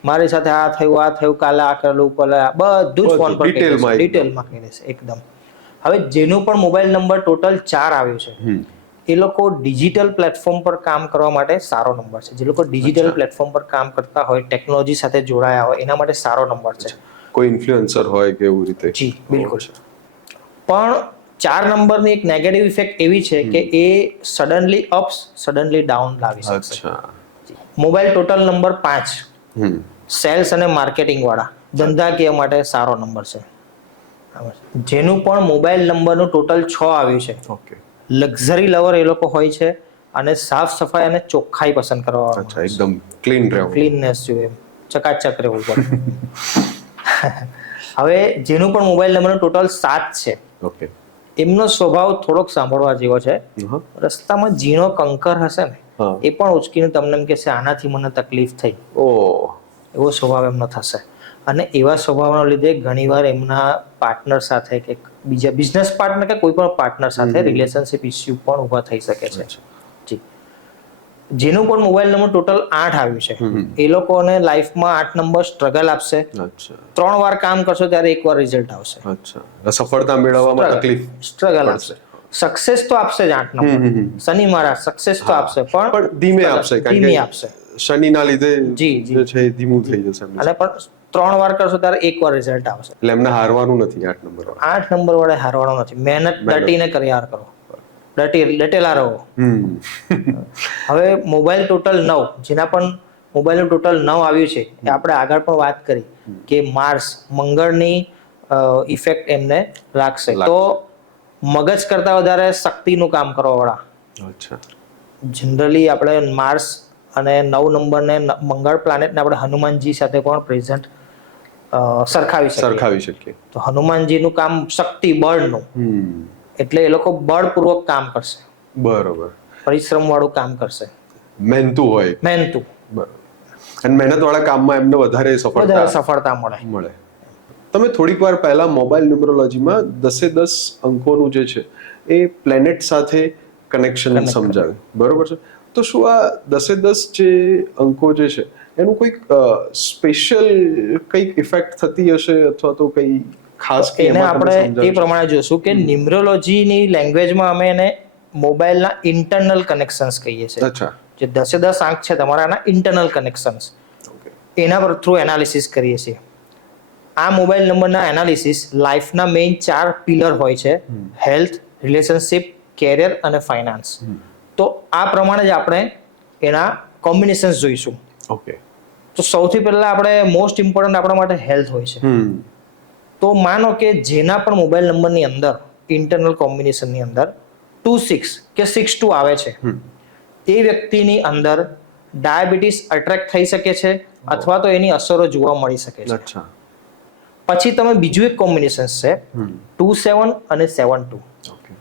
મારી સાથે આ થયું, કાલે આ કરેલું, બધું જ ફોન પર ડિટેલમાં કહી દેશે એકદમ. હવે જેનું પણ મોબાઈલ નંબર ટોટલ 4 આવ્યું છે એ લોકો ડિજિટલ પ્લેટફોર્મ પર કામ કરવા માટે સારો નંબર છે. જે લોકો ડિજિટલ પ્લેટફોર્મ પર કામ કરતા હોય, ટેકનોલોજી સાથે જોડાયા હોય, એના માટે સારો નંબર છે. કોઈ ઇન્ફ્લુએન્સર હોય કે એવું રીતે? જી બિલકુલ. પણ 4 નંબરની એક નેગેટિવ ઇફેક્ટ એવી છે કે એ સડનલી અપ્સ સડનલી ડાઉન લાવી શકશે. મોબાઈલ ટોટલ નંબર 5 સેલ્સ અને માર્કેટિંગ વાળા ધંધાકીય માટે સારો નંબર છે. જેનું પણ મોબાઈલ નંબરનું ટોટલ 6 આવ્યું છે, ઓકે, લક્ઝરી લવર એ લોકો હોય છે અને સાફ સફાઈ અને ચોખ્ખાઈ પસંદ કરવા વાળા. અચ્છા, એકદમ ક્લીન રહેવું, ક્લીનનેસ જોઈએ, ચકાચક રહેવું પડે. હવે જેનું પણ મોબાઈલ નંબરનું ટોટલ 7 છે, ઓકે, એમનો સ્વભાવ થોડોક સાંભળવા જેવો છે. રસ્તામાં ઝીણો કંકર હશે ને એ પણ ઉચકીને તમને એમ કહેશે આનાથી મને તકલીફ થઈ, એવો સ્વભાવ એમનો થશે. અને એવા સ્વભાવના લીધે ઘણીવાર એમના પાર્ટનર સાથે કે બીજા બિઝનેસ પાર્ટનર કે કોઈ પણ પાર્ટનર સાથે રિલેશનશિપ ઇસ્યુ પણ ઊભા થઈ શકે છે. જી. જેનું પણ મોબાઈલ નંબર ટોટલ 8 આવ્યું છે એ લોકોને લાઈફમાં 8 નંબર સ્ટ્રગલ આપશે. 3 વાર કામ કરશો ત્યારે 1 વાર રિઝલ્ટ આવશે. અચ્છા, સફળતા મેળવવામાં તકલીફ, સ્ટ્રગલ આપશે. સક્સેસ તો આપશે જ 8 નંબર, શનિ મહારાજ સક્સેસ તો આપશે પણ ધીમે આપશે, ધીમે આપશે. શનિના લીધે જી જે છે ધીમું થઈ જશે. અને પણ 3 વાર કરશો ત્યારે 1 વાર રિઝલ્ટ આવશે. એટલે એમને હારવાનું નથી. 8 નંબર 8 નંબર વડે હારવાનો નથી. મહેનત ડટીને કર્યા કરો, ડટેલા રહો. હવે મોબાઈલ ટોટલ 9, જેના પણ મોબાઈલનું ટોટલ 9 આવ્યું છે એ આપણે આગળ પણ વાત કરી કે માર્સ મંગળની ઇફેક્ટ એમને લાગશે. તો મગજ કરતા વધારે શક્તિનું કામ કરવા વાળા, અચ્છા, જનરલી આપણે માર્સ અને 9 નંબરને મંગળ પ્લાનેટને આપણે હનુમાનજી સાથે પણ પ્રેઝન્ટ સરખાવી શકીએ. તો હનુમાનજીનું કામ શક્તિ, બળનું, એટલે એ લોકો બળપૂર્વક કામ કરશે. બરોબર. પરિશ્રમ વાળું કામ કરશે, મહેનતુ હોય, મહેનતુ. બરોબર. અને મહેનત વાળા કામમાં એમને વધારે સફળતા મળે. તમે થોડીક વાર પહેલા મોબાઈલ ન્યુમરોલોજીમાં 10 અંકોનું જે છે એ પ્લેનેટ સાથે કનેક્શન સમજાવ્યું, બરોબર છે? તો શું આ 10 જે અંકો જે છે એનું કોઈક સ્પેશિયલ કંઈક ઇફેક્ટ થતી હશે અથવા તો કંઈ ખાસ કે એને એમાં તમે આપણે એ સમજાવશો? પ્રમાણે જોશું કે ન્યુમરોલોજીની લેંગ્વેજમાં અમે એને મોબાઈલના ઇન્ટરનલ કનેક્શન્સ કહીએ છીએ. અચ્છા, જે 10 આંક છે તમારા એના ઇન્ટરનલ કનેક્શન્સ, ઓકે, એના પર થ્રુ એનાલિસિસ કરીએ છીએ. આ મોબાઈલ નંબરના એનાલિસિસ લાઈફના મેઇન 4 પિલર હોય છે: હેલ્થ, રિલેશનશિપ, કેરિયર અને ફાઇનાન્સ. તો આ પ્રમાણે જ આપણે એના કોમ્બિનેશન્સ જોઈશું. ઓકે, તો સૌથી પહેલા આપણે મોસ્ટ ઇમ્પોર્ટન્ટ આપણા માટે હેલ્થ હોય છે. તો માનો કે જેના પણ મોબાઈલ નંબરની અંદર ઇન્ટરનલ કોમ્બિનેશનની અંદર 26 કે 62 આવે છે, એ વ્યક્તિની અંદર ડાયાબિટીસ અટ્રેક્ટ થઈ શકે છે અથવા તો એની અસરો જોવા મળી શકે છે. અચ્છા, પછી તમે બીજું એક કોમ્બિનેશન છે 27 અને 72. ઓકે,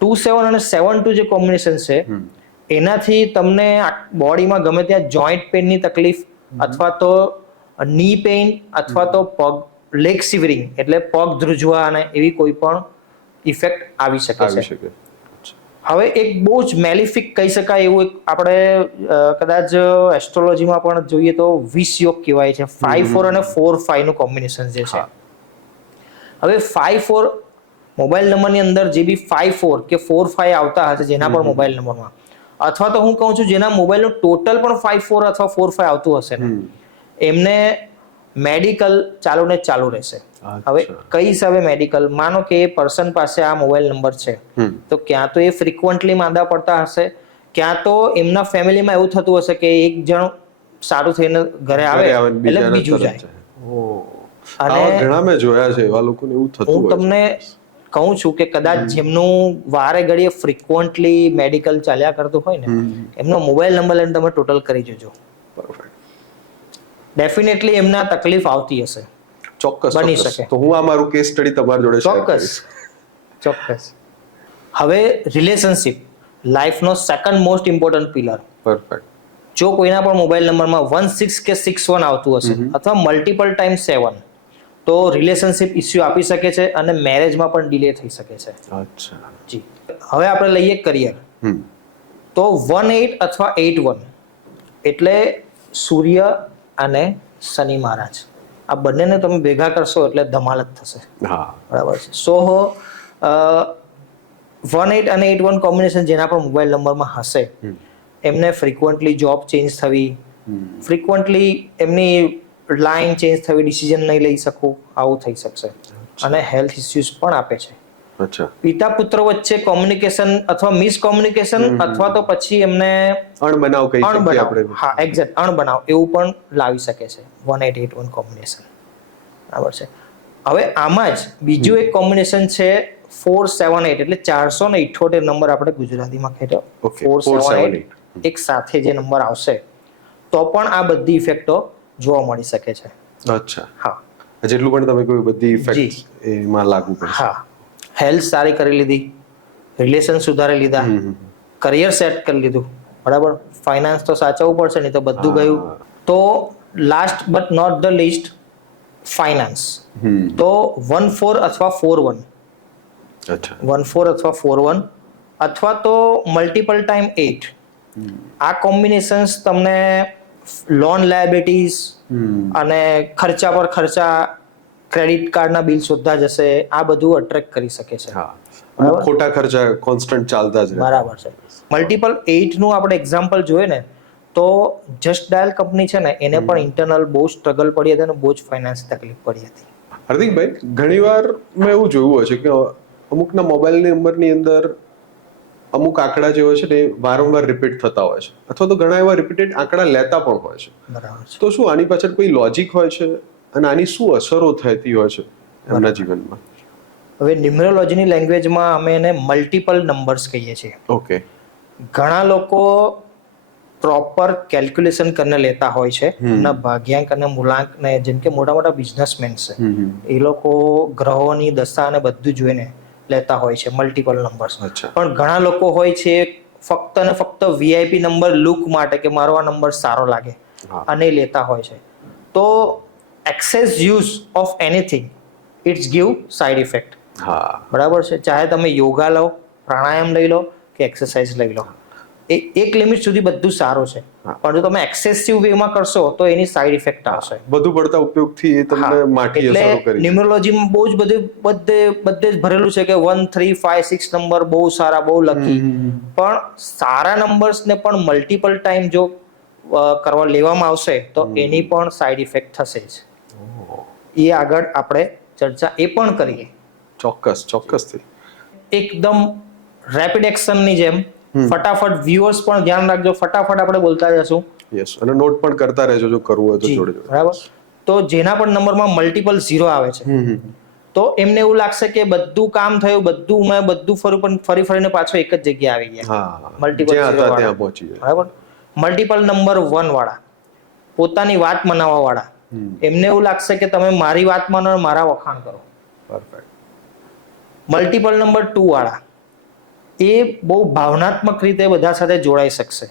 27 અને 72 જે કોમ્બિનેશન છે એનાથી તમને બોડીમાં ગમે ત્યાં જોઈન્ટ પેનની તકલીફ અથવા તો ની પેઇન અથવા તો પગ લેગ સિવરિંગ એટલે પગ ધ્રુજવા અને એવી કોઈ પણ ઇફેક્ટ આવી શકે આવી છે. શકે. હવે એક બહુ જ મેલિફિક કહી શકાય એવું એક આપણે કદાચ એસ્ટ્રોલોજીમાં પણ જોઈએ તો વિષ યોગ કહેવાય છે. 5-4 અને 4-5 નું કોમ્બિનેશન જે છે. હવે 5-4 મોબાઈલ નંબરની અંદર જે બી 5-4 કે 4-5 આવતા હશે જેના પણ મોબાઈલ નંબરમાં, અથવા તો હું કહું છું જેના મોબાઈલનું ટોટલ પણ 5-4 અથવા 4-5 આવતું હશે ને, એમને મેડિકલ ચાલુ ને ચાલુ રહેશે. હવે કઈ હિસાબે મેડિકલ? માનો કે એ પર્સન પાસે આ મોબાઈલ નંબર છે તો ક્યાં તો એ ફ્રિકવન્ટલી માંદા પડતા હશે, ક્યાં તો એમના ફેમિલીમાં એવું થતું હશે કે એક જણ સારું થઈને ઘરે આવે એટલે બીજું જાય. અને ઘણા મેં જોયા છે એવા લોકોને એવું થતું હું હોય છે. તમને કહું છું કે કદાચ જેમનું વારે ઘડીએ ફ્રિકવન્ટલી મેડિકલ ચાલ્યા કરતું હોય ને, એમનો મોબાઈલ નંબર લઈને તમે ટોટલ કરી જોજો, Perfect. ડેફિનેટલી એમને આ તકલીફ આવતી હશે. ચોક્કસ, બની ચોક્કસ. શકે. તો હું આ મારું કેસ સ્ટડી તમારી જોડે share ચોક્કસ કરીશ. ચોક્કસ. હવે રિલેશનશિપ લાઈફનો second most important pillar. Perfect. જો કોઈના પણ મોબાઈલ નંબરમાં 16 કે 61 આવતું હશે અથવા મલ્ટિપલ ટાઈમ 7, તો રિલેશનશિપ ઇસ્યુ આપી શકે છે અને મેરેજમાં પણ ડિલે થઈ શકે છે. અચ્છા, જી. હવે આપણે લઈએ કરિયર. તો 18 અથવા 81 એટલે સૂર્ય અને શનિ મહારાજ, આ બંનેને તમે ભેગા કરશો એટલે ધમાલ જ થશે. હા, બરાબર છે. સો 18 અને 81 કોમ્બિનેશન જેના પણ મોબાઈલ નંબરમાં હશે એમને ફ્રિકવન્ટલી જોબ ચેન્જ થવી, ફ્રિકવન્ટલી એમની લાઈન ચેન્જ થવી, ડિસિઝન નહીં લઈ શકવું, આવું થઈ શકશે. અને હેલ્થ ઇસ્યુઝ પણ આપે છે. અચ્છા, પિતા પુત્ર વચ્ચે કોમ્યુનિકેશન અથવા મિસકોમ્યુનિકેશન અથવા તો પછી એમને અણબનાવ કહી શકીએ અણબનાવ, આપણે. હા એક્ઝેક્ટ અણબનાવ એવું પણ લાવી શકે છે 1881 કોમ્બિનેશન. બરાબર છે. હવે આમાં જ બીજું એક કોમ્બિનેશન છે 478 એટલે 478 નંબર આપણે ગુજરાતીમાં કહેતો. Okay, 478 એક સાથે જે નંબર આવશે તો પણ આ બધી ઇફેક્ટો જોવા મળી શકે છે. અચ્છા, હા, જેટલું પણ તમે કોઈ બધી જી. ઇફેક્ટ એમાં લાગુ પડશે. હા. હેલ્થ સારી કરી લીધી, રિલેશન સુધારી લીધા, કરિયર સેટ કરી લીધું, બરાબર. ફાઇનાન્સ તો સાચવવું પડશે નહીં તો બધું ગયું. તો last but not the least finance. તો 14 અથવા 41, અચ્છા, 14 અથવા 41 અથવા તો મલ્ટિપલ ટાઈમ 8, આ કોમ્બિનેશન્સ તમને લોન લાયબિલિટીઝ અને ખર્ચા પર ખર્ચા, ક્રેડિટ કાર્ડના બિલ શોધતા જશે, આ બધું અટ્રેક્ટ કરી શકે છે. હા, અમુક ખોટા ખર્ચા કોન્સ્ટન્ટ ચાલતા જ રહે. બરાબર છે. મલ્ટિપલ 8 નું આપણે એક્ઝામ્પલ જોઈએ ને તો જસ્ટ ડાયલ કંપની છે ને એને પણ ઇન્ટરનલ બહુ સ્ટ્રગલ પડી હતી અને બહુ જ ફાઇનાન્સ તકલીફ પડી હતી. હાર્દિકભાઈ, ઘણીવાર મેં એવું જોયું હોય છે કે અમુકના મોબાઈલ નંબરની અંદર અમુક આંકડા જે હોય છે તે વારંવાર રિપીટ થતા હોય છે અથવા તો ઘણા એવા રિપીટેડ આંકડા લેતા પણ હોય છે. બરાબર છે. તો શું આની પાછળ કોઈ લોજિક હોય છે અને આની શું અસરો થતી હોય છે એમના જીવનમાં? હવે ન્યુમરોલોજીની લેંગ્વેજમાં અમે એને મલ્ટિપલ નંબર્સ કહીએ છીએ. ઓકે, ઘણા લોકો પ્રોપર કેલ્ક્યુલેશન કરીને લેતા હોય છે એમના ભાગ્યાંક અને મૂલાંક ને, જેમ કે મોટા મોટા બિઝનેસમેન છે એ લોકો ગ્રહોની દશા અને બધું જોઈને લેતા હોય છે મલ્ટિપલ નંબર્સ. પણ ઘણા લોકો હોય છે ફક્ત ને ફક્ત વીઆઈપી નંબર લુક માટે કે મારો આ નંબર સારો લાગે અને લેતા હોય છે. તો excess use of anything it's give side effect. હા, બરાબર છે. ચાહે તમે યોગા લો, પ્રાણાયામ લઈ લો કે એક્સરસાઇઝ લઈ લો, એક લિમિટ સુધી બધું સારું છે, પણ જો તમે એક્સેસિવ વેમાં કરશો તો એની સાઈડ ઇફેક્ટ આવશે. વધુ પડતા ઉપયોગથી એ તમને માઠી અસરો એટલે કરી. ન્યુમરોલોજીમાં બહુ જ બધે જ ભરેલું છે કે 1, 3, 5, 6 નંબર બહુ સારા, બહુ લકી, પણ સારા નંબર્સને પણ મલ્ટિપલ ટાઈમ જો કરવા લેવામાં આવશે તો એની પણ સાઈડ ઇફેક્ટ થશે જ. એ આગળ આપણે ચર્ચા એ પણ કરીએ. ચોક્કસથી. એકદમ રેપિડ એક્શનની જેમ ફટાફટ વ્યુઅર્સ પણ ધ્યાન રાખજો, ફટાફટ આપણે બોલતા જશું. યસ, અને નોટ પણ કરતા રહેજો જો કરવું હોય તો જોડે જોડે. બરાબર. તો જેના પણ નંબરમાં મલ્ટિપલ 0 આવે છે તો એમને એવું લાગશે કે બધું કામ થયું, બધું ફર્યું, પણ ફરીને પાછો એક જ જગ્યાએ આવી ગયા. મલ્ટિપલ ત્યાં પહોંચી જાય. બરાબર. મલ્ટિપલ નંબર 1 વાળા, પોતાની વાત મનાવવા વાળા, એમને એવું લાગશે કે તમે મારી વાત માનો, મારા વખાણ કરો. પરફેક્ટ. મલ્ટિપલ નંબર 2 વાળા, એ બહુ ભાવનાત્મક રીતે બધા સાથે જોડાઈ શકશે.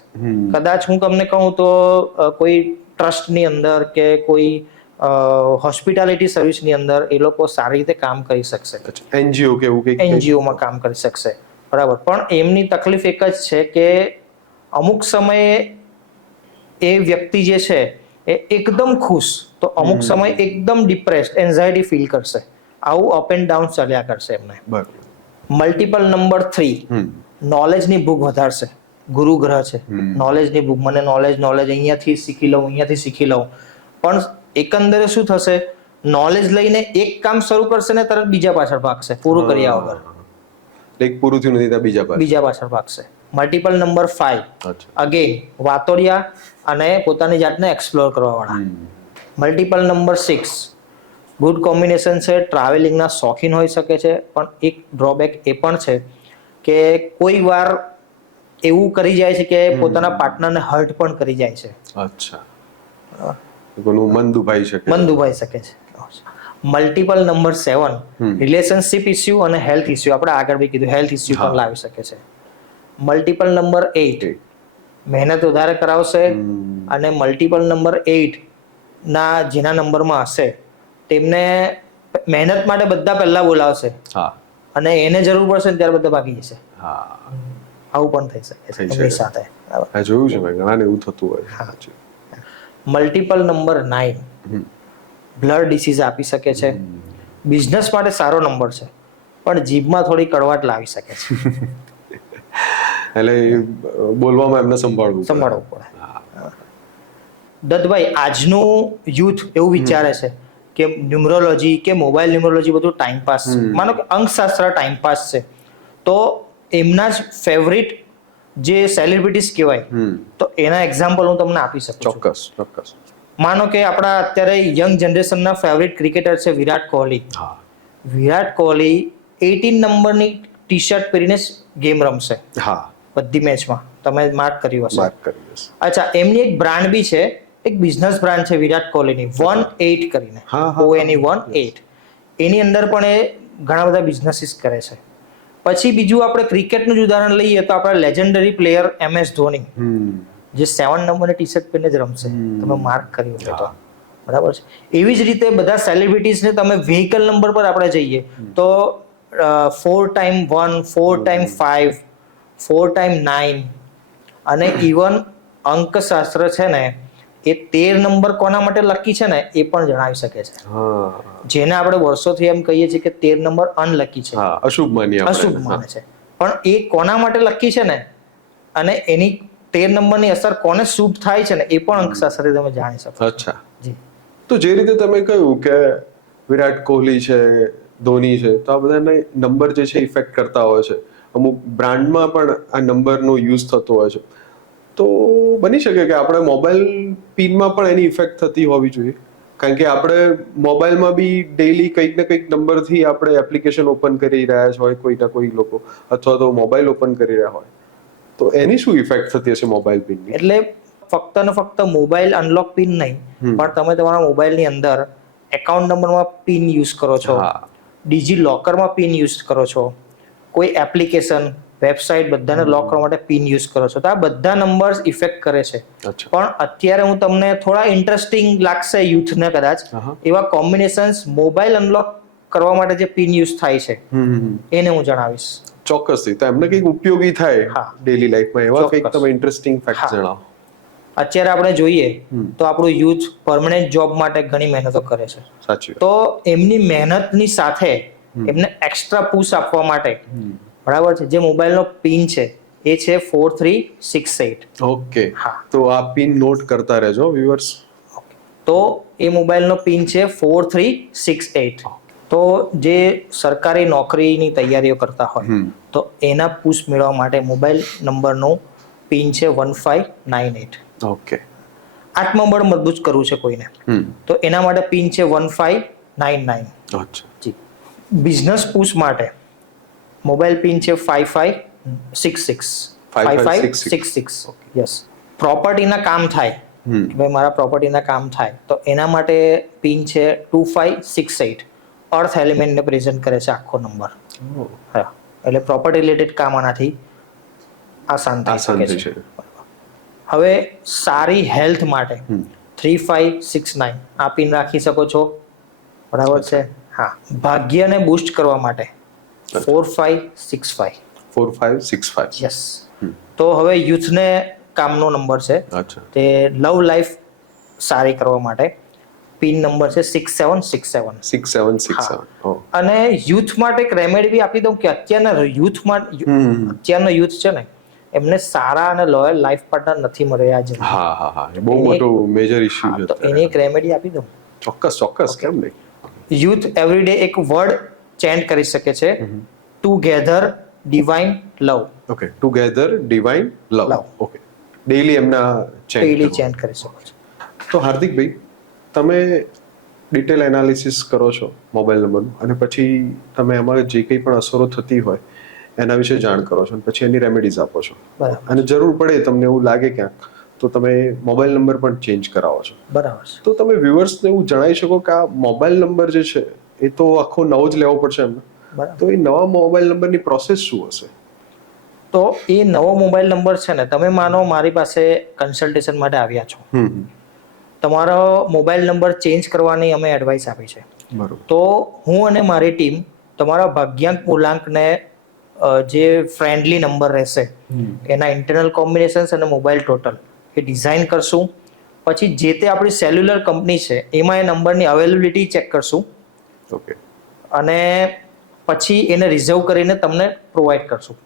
કદાચ હું તમને કહું તો કોઈ ટ્રસ્ટની અંદર કે કોઈ હોસ્પિટાલિટી સર્વિસની અંદર એ લોકો સારી રીતે કામ કરી શકશે. એનજીઓ કે એવું કંઈક એનજીઓમાં કામ કરી શકશે. બરાબર. પણ એમની તકલીફ એક જ છે કે અમુક સમયે એ વ્યક્તિ જે છે એ એકદમ ખુશ તો અમુક સમય એકદમ ડિપ્રેસ્ડ, એન્ઝાયટી ફીલ કરશે. આવું અપ એન્ડ ડાઉન ચાલ્યા કરશે એમને. બરાબર. મલ્ટિપલ નંબર 3 નોલેજની ભૂખ વધારશે. ગુરુ ગ્રહ છે, નોલેજની ભૂખ, મને નોલેજ અહીંયાથી શીખી લઉં. પણ એકંદરે શું થશે, નોલેજ લઈને એક કામ શરૂ કરશે ને તરત બીજા પાછળ ભાગશે, પૂરું કર્યા વગર. એક પૂરું થયું નથી ત્યાં બીજા પાછળ ભાગશે. મલ્ટિપલ નંબર 5 અગેન વાતોડિયા અને પોતાની જાતને એક્સપ્લોર કરવા વાળા. મલ્ટિપલ નંબર 6 ગુડ કોમ્બિનેશન છે, ટ્રાવેલિંગના શોખીન હોઈ શકે છે, પણ એક ડ્રોબેક એ પણ છે કે કોઈ વાર એવું કરી જાય છે કે પોતાના પાર્ટનરને હર્ટ પણ કરી જાય છે. અચ્છા. કોનું મન દુભાઈ શકે છે. મલ્ટિપલ નંબર 7 રિલેશનશિપ ઇસ્યુ અને હેલ્થ ઇસ્યુ, આપણે આગળ બી કીધું હેલ્થ ઇસ્યુ પણ લાવી શકે છે. મલ્ટિપલ નંબર 8 મહેનત વધારે કરાવશે, અને મલ્ટિપલ નંબર 8 ના જેના નંબરમાં હશે તેમને મહેનત માટે બધા પહેલા બોલાવશે, અને એને જરૂર પડશે ને ત્યારે બધા ભાગી જશે. આવું પણ થઈ શકે છે એમની સાથે. જોયું છે ભાઈ, ઘણાને એવું થતું હોય. મલ્ટિપલ નંબર 9 બ્લડ ડિસીઝ આપી શકે છે. બિઝનેસ માટે સારો નંબર છે, પણ જીભમાં થોડી કડવાટ લાવી શકે છે. એટલે બોલવામાં એમને સંભાળવું પડે. દત્તભાઈ, આજનું યુથ એવું વિચારે છે કે ન્યુમરોલોજી કે મોબાઈલ ન્યુમરોલોજી બધું ટાઈમપાસ છે. માનો કે અંકશાસ્ત્ર ટાઈમપાસ છે, તો એમના જ ફેવરિટ જે સેલિબ્રિટીઝ કહેવાય, તો એના એક્ઝામ્પલ હું તમને આપી શકું. ચોક્કસ. માનો કે આપણા અત્યારે યંગ જનરેશનના ફેવરિટ ક્રિકેટર છે વિરાટ કોહલી. વિરાટ કોહલી 18 નંબરની ટી શર્ટ પહેરીને ગેમ રમશે બધી મેચમાં. તમે માર્ક કર્યું હશે. અચ્છા, એમની એક બ્રાન્ડ બી છે, એક બિઝનેસ બ્રાન્ડ છે વિરાટ કોહલીની 18 કરીને, ONE 18. એની અંદર પણ એ ઘણા બધા બિઝનેસીસ કરે છે. પછી બીજું આપણે ક્રિકેટનું જ ઉદાહરણ લઈએ તો આપણે લેજેન્ડરી પ્લેયર MS ધોની, જે 7 નંબરની ટી શર્ટ પહેરીને જ રમશે. તમે માર્ક કર્યું છે તો બરાબર છે. એવી જ રીતે બધા સેલિબ્રિટીઝને તમે વ્હીકલ નંબર પર આપણે જઈએ તો 4x1, 4x5, 4x9, અને ઇવન અંકશાસ્ત્ર છે ને એ 13 નંબર કોના માટે લકી છે ને એ પણ જણાવી શકે છે. જેને આપણે વર્ષોથી એમ કહીએ છીએ કે 13 નંબર અનલકી છે, અશુભ માને છે, પણ એ કોના માટે લકી છે ને, અને એની 13 નંબરની અસર કોને શુભ થાય છે ને એ પણ અંકશાસ્ત્રથી તમે જાણી શકો. અચ્છા. તો જે રીતે તમે કહ્યું કે વિરાટ કોહલી છે, ધોની છે, તો આ બધાને નંબર જે છે ઇફેક્ટ કરતા હોય છે. અમુક બ્રાન્ડમાં પણ આ નંબરનો યુઝ થતો હોય છે. તો બની શકે કે આપણે મોબાઈલ પિનમાં પણ એની ઇફેક્ટ થતી હોવી જોઈએ, કારણ કે આપણે મોબાઈલમાં બી ડેઈલી કંઈક ને કંઈક નંબરથી આપણે એપ્લિકેશન ઓપન કરી રહ્યા હોય કોઈના કોઈ લોકો, અથવા તો મોબાઈલ ઓપન કરી રહ્યા હોય, તો એની શું ઇફેક્ટ થતી હશે મોબાઈલ પિનની? એટલે ફક્ત ને ફક્ત મોબાઈલ અનલોક પિન નહીં, પણ તમે તમારા મોબાઈલની અંદર એકાઉન્ટ નંબરમાં પિન યુઝ કરો છો, ડિજી લોકરમાં પિન યુઝ કરો છો, કોઈ એપ્લિકેશન, વેબસાઇટ બધાને લોક કરવા માટે પિન યુઝ કરો છો, તો આ બધા નંબર્સ ઇફેક્ટ કરે છે. પણ અત્યારે હું તમને થોડા ઇન્ટરેસ્ટિંગ લાગશે યુથને કદાચ, એવા કોમ્બિનેશન્સ મોબાઈલ અનલોક કરવા માટે જે પિન યુઝ થાય છે એને હું જણાવીશ. ચોક્કસથી. તો એમને કંઈક ઉપયોગી થાય હા. ડેલી લાઈફમાં એવા કંઈક ચોક્કસ. તમે ઇન્ટરેસ્ટિંગ ફેક્ટ હા. જણાવો. અત્યારે આપણે જોઈએ હમ. તો આપણું યુથ પરમનન્ટ જોબ માટે ઘણી મહેનતો કરે છે. સાચી વાત. તો એમની મહેનતની સાથે એમને એક્સ્ટ્રા પુશ આપવા માટે બરાબર છે, જે મોબાઈલનો પિન છે એ છે 4368. ઓકે. હા. તો આ પિન નોટ કરતા રહેજો વ્યુઅર્સ. તો એ મોબાઈલનો પિન છે 4368. તો જે સરકારી નોકરીની તૈયારીઓ કરતા હોય તો એના પુશ મેળવવા માટે મોબાઈલ નંબરનું પિન છે 1598. ઓકે. આત્મબળ મજબૂત કરવું છે કોઈને તો એના માટે પિન છે 1599. અચ્છા. જી. બિઝનેસ પુશ માટે મોબાઈલ પિન છે 5566. 5566. યસ. પ્રોપર્ટીના કામ થાય કે ભાઈ મારા પ્રોપર્ટીના કામ થાય તો એના માટે પિન છે 2568. અર્થ એલિમેન્ટને પ્રેઝન્ટ કરે છે આખો નંબર. હા, એટલે પ્રોપર્ટી રિલેટેડ કામ આનાથી આસાન થઈ શકે છે. હવે સારી હેલ્થ માટે 3569 આ પિન રાખી શકો છો, બરાબર છે. હા. ભાગ્યને બૂસ્ટ કરવા માટે 4565. 4565. યસ. તો હવે યુથને કામનો નંબર છે. અચ્છા. તે લવ લાઈફ સારી કરવા માટે પિન નંબર છે 6767. 6767. ઓ. અને યુથ માટે એક રેમેડી બી આપી દઉં કે અત્યારના યુથમાં અત્યારનો યુથ છે ને એમને સારા અને લોયલ લાઈફ પાર્ટનર નથી મળ્યા આજે. હા હા હા, એ બહુ મોટો મેજર ઇશ્યુ છે. તો એની એક રેમેડી આપી દઉં. ચોક્કસ ચોક્કસ, કેમ નહીં. યુથ એવરીડે એક વર્ડ ચેન્ટ કરી શકે છે, ટુગેધર ડિવાઇન લવ. ઓકે. ટુગેધર ડિવાઇન લવ. Love. ઓકે. ડેઈલી એમના ડેઈલી ચેન્ટ. ચેન્ટ કરી શકો છો. તો હાર્દિકભાઈ, તમે ડિટેલ એનાલિસિસ કરો છો મોબાઈલ નંબરનું અને પછી તમે એમાં જે કંઈ પણ અસરો થતી હોય એના વિશે જાણ કરો છો અને પછી એની રેમેડીઝ આપો છો. બરાબર. અને જરૂર પડે તમને એવું લાગે ક્યાંક તો તમે મોબાઈલ નંબર પણ ચેન્જ કરાવો છો. બરાબર છે. તો તમે વ્યુઅર્સને એવું જણાવી શકો કે આ મોબાઈલ નંબર જે છે એ તો આખો નવો જ લેવો પડશે એમને. બરાબર. તો એ નવા મોબાઈલ નંબરની પ્રોસેસ શું હશે? તો એ નવો મોબાઈલ નંબર છે ને, તમે માનો મારી પાસે કન્સલ્ટેશન માટે આવ્યા છો, તમારો મોબાઈલ નંબર ચેન્જ કરવાની અમે એડવાઇસ આપી છે. બરોબર. તો હું અને મારી ટીમ તમારા ભાગ્યાંક મૂલાંકને જે ફ્રેન્ડલી નંબર રહેશે એના ઇન્ટરનલ કોમ્બિનેશન્સ અને મોબાઈલ ટોટલ એ ડિઝાઇન કરશું. પછી જે તે આપણી સેલ્યુલર કંપની છે એમાં એ નંબરની અવેલેબિલિટી ચેક કરશું ઓકે. અને પછી એને રિઝર્વ કરીને તમને પ્રોવાઈડ કરશું,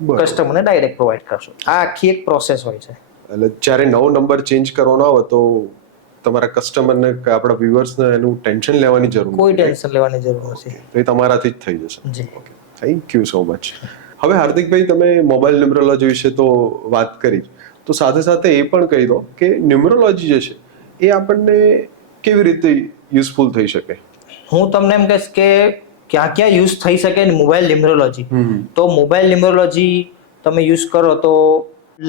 બરોબર. કસ્ટમરને ડાયરેક્ટ પ્રોવાઈડ કરશું. આ આખી એક પ્રોસેસ હોય છે. એટલે જ્યારે નવો નંબર ચેન્જ કરવાનો આવે તો તમારા કસ્ટમરને કે આપણા વ્યુઅર્સને એનું ટેન્શન લેવાની જરૂર કોઈ નથી. ટેન્શન લેવાની જરૂર નથી. તો એ તમારાથી જ થઈ જશે. જી. Thank you so much. હવે હાર્દિકભાઈ, તમે મોબાઈલ ન્યુમરોલોજી વિશે તો વાત કરી, તો સાથે સાથે એ પણ કહી દો કે ન્યુમરોલોજી જે છે એ આપણને કેવી રીતે યુઝફુલ થઈ શકે? હું તમને એમ કહીશ કે ક્યાં ક્યાં યુઝ થઈ શકે મોબાઈલ ન્યુમરોલોજી. તો મોબાઈલ ન્યુમરોલોજી તમે યુઝ કરો તો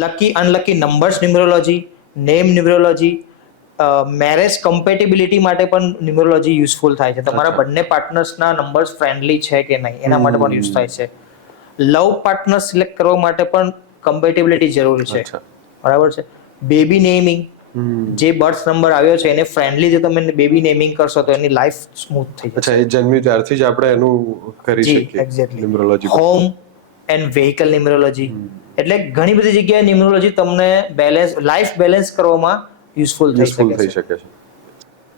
lucky unlucky numbers numerology, name numerology, marriage compatibility માટે પણ ન્યુમરોલોજી યુઝફુલ થાય છે. તમારા બંને પાર્ટનર્સના નંબર્સ ફ્રેન્ડલી છે કે નહીં એના માટે પણ યુઝ થાય છે. લવ પાર્ટનર સિલેક્ટ કરવા માટે પણ કમ્પેટિબિલિટી જરૂરી છે. અચ્છા. બરાબર છે. બેબી નેમિંગ, જે બર્થ નંબર આવ્યો છે એને ફ્રેન્ડલી જે તમે બેબી નેમિંગ કરશો તો એની લાઈફ સ્મૂથ થઈ જશે. અચ્છા, એ જન્મ્યું ત્યારથી જ આપણે એનું કરી જી, શકીએ exactly. Numerology. Home and vehicle numerology, એટલે ઘણી બધી જગ્યાએ ન્યુમરોલોજી તમને બેલેન્સ લાઈફ બેલેન્સ કરવામાં યુઝફુલ થઈ યુઝફુલ થઈ શકે છે. શકે છે.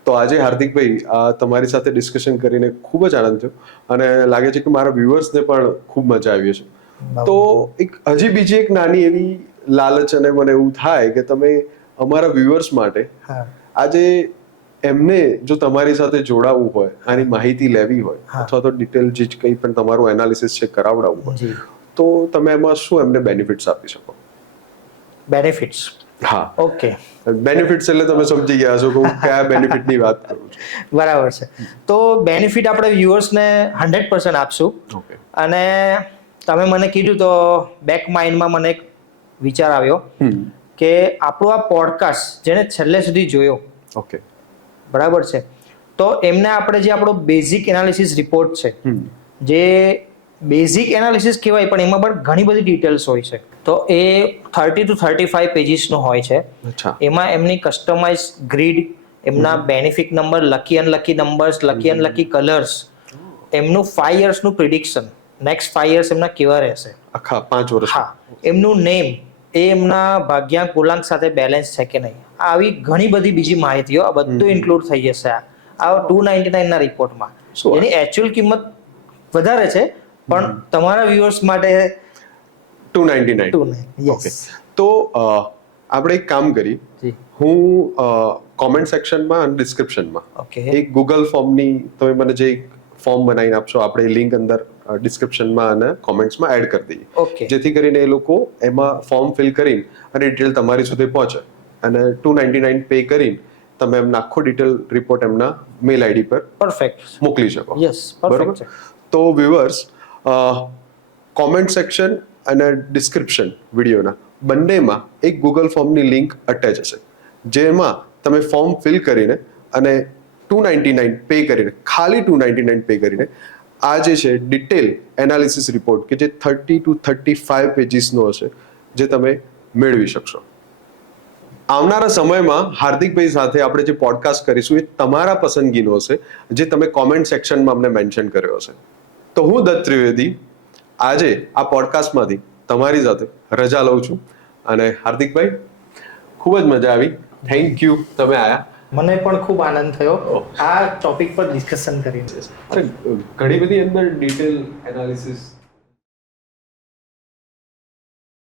તો આજે હાર્દિકભાઈ, આ તમારી સાથે ડિસ્કશન કરીને ખૂબ જ આનંદ થયો અને લાગે છે કે મારા વ્યુઅર્સને પણ ખૂબ મજા આવી છે. તો એક હજી બીજી એક નાની એવી લાલચ અને મને એવું થાય કે તમે અમારા વ્યુઅર્સ માટે હા. આજે એમને જો તમારી સાથે જોડાવવું હોય, આની માહિતી લેવી હોય અથવા તો ડિટેલ જે કંઈ પણ તમારું એનાલિસિસ છે કરાવડાવવું હોય, જી. તો તમે એમાં શું એમને બેનિફિટ્સ આપી શકો? બેનિફિટ્સ. હા, ઓકે. બેનિફિટ્સ એટલે તમે સમજી ગયા છો કે હું કયા બેનિફિટની વાત કરું છું. બરાબર છે. તો બેનિફિટ આપણે વ્યુઅર્સને 100% આપશું. ઓકે. અને તમે મને કીધું તો બેક માઇન્ડમાં મને એક વિચાર આવ્યો કે આપણો આ પોડકાસ્ટ જેને છેલ્લે સુધી જોયો, ઓકે, બરાબર છે, તો એમને આપણે જે આપણો બેઝિક એનાલિસિસ રિપોર્ટ છે, જે બેઝિક એનાલિસિસ કહેવાય પણ એમાં પણ ઘણી બધી ડિટેલ્સ હોય છે. તો એ 30 to 35 પેજીસનો હોય છે. અચ્છા. એમાં એમની કસ્ટમાઇઝ ગ્રીડ, એમના benefit number, lucky unlucky numbers, lucky unlucky colours, એમનું 5 યર્સનું પ્રિડિક્શન, નેક્સ્ટ 5 યર્સ એમના કેવા રહેશે, આખા 5 વર્ષ? હા, એમનું નેમ એ એમના ભાગ્યાંક પૂર્ણાંક સાથે બેલેન્સ છે કે નહીં, આવી ઘણી બધી બીજી માહિતીઓ આ બધું ઇન્ક્લુડ થઈ જશે આ 299 ના રિપોર્ટમાં. શું વાત? એની એકચ્યુઅલ કિંમત વધારે છે પણ તમારા વ્યુઅર્સ માટે 299. 299 ઓકે, યસ. તો આપણે એક કામ કરી, જી હું કોમેન્ટ સેક્શનમાં અને ડિસ્ક્રિપ્શનમાં ઓકે એક ગૂગલ ફોર્મની તમે મને જે ફોર્મ બનાવીને આપશો, આપણે લિંક અંદર ડિસ્ક્રિપ્શનમાં અને કોમેન્ટ્સમાં એડ કરી દઈએ, ઓકે જેથી કરીને એ લોકો એમાં ફોર્મ ફિલ કરીને અને ડિટેલ તમારી સુધી પહોંચે અને 299 પે કરીને તમે એમના આખો ડિટેલ રિપોર્ટ એમના મેલ આઈડી પર પરફેક્ટ. મોકલી શકો. યસ, પરફેક્ટ છે. તો વ્યુઅર્સ, કોમેન્ટ સેક્શન અને ડિસ્ક્રિપ્શન વિડીયોના બંનેમાં એક ગૂગલ ફોર્મની લિંક અટેચ હશે, જેમાં તમે ફોર્મ ફિલ કરીને અને 299 પે કરીને, ખાલી 299 પે કરીને આ જે છે ડિટેલ એનાલિસિસ રિપોર્ટ કે જે 30 to 35 પેજીસનો હશે, જે તમે મેળવી શકશો. આવનારા સમયમાં હાર્દિકભાઈ સાથે આપણે જે પોડકાસ્ટ કરીશું એ તમારા પસંદગીનો હશે, જે તમે કોમેન્ટ સેક્શનમાં અમને મેન્શન કર્યો હશે. તો હું દત્ત ત્રિવેદી આજે આ પોડકાસ્ટમાંથી તમારી સાથે રજા લઉં છું. અને હાર્દિકભાઈ, ખૂબ જ મજા આવી. થેન્ક યુ, તમે આયા. મને પણ ખૂબ આનંદ થયો આ ટોપિક પર ડિસ્કશન કરીને. અરે ઘણી બધી અંદર ડિટેલ એનાલિસિસ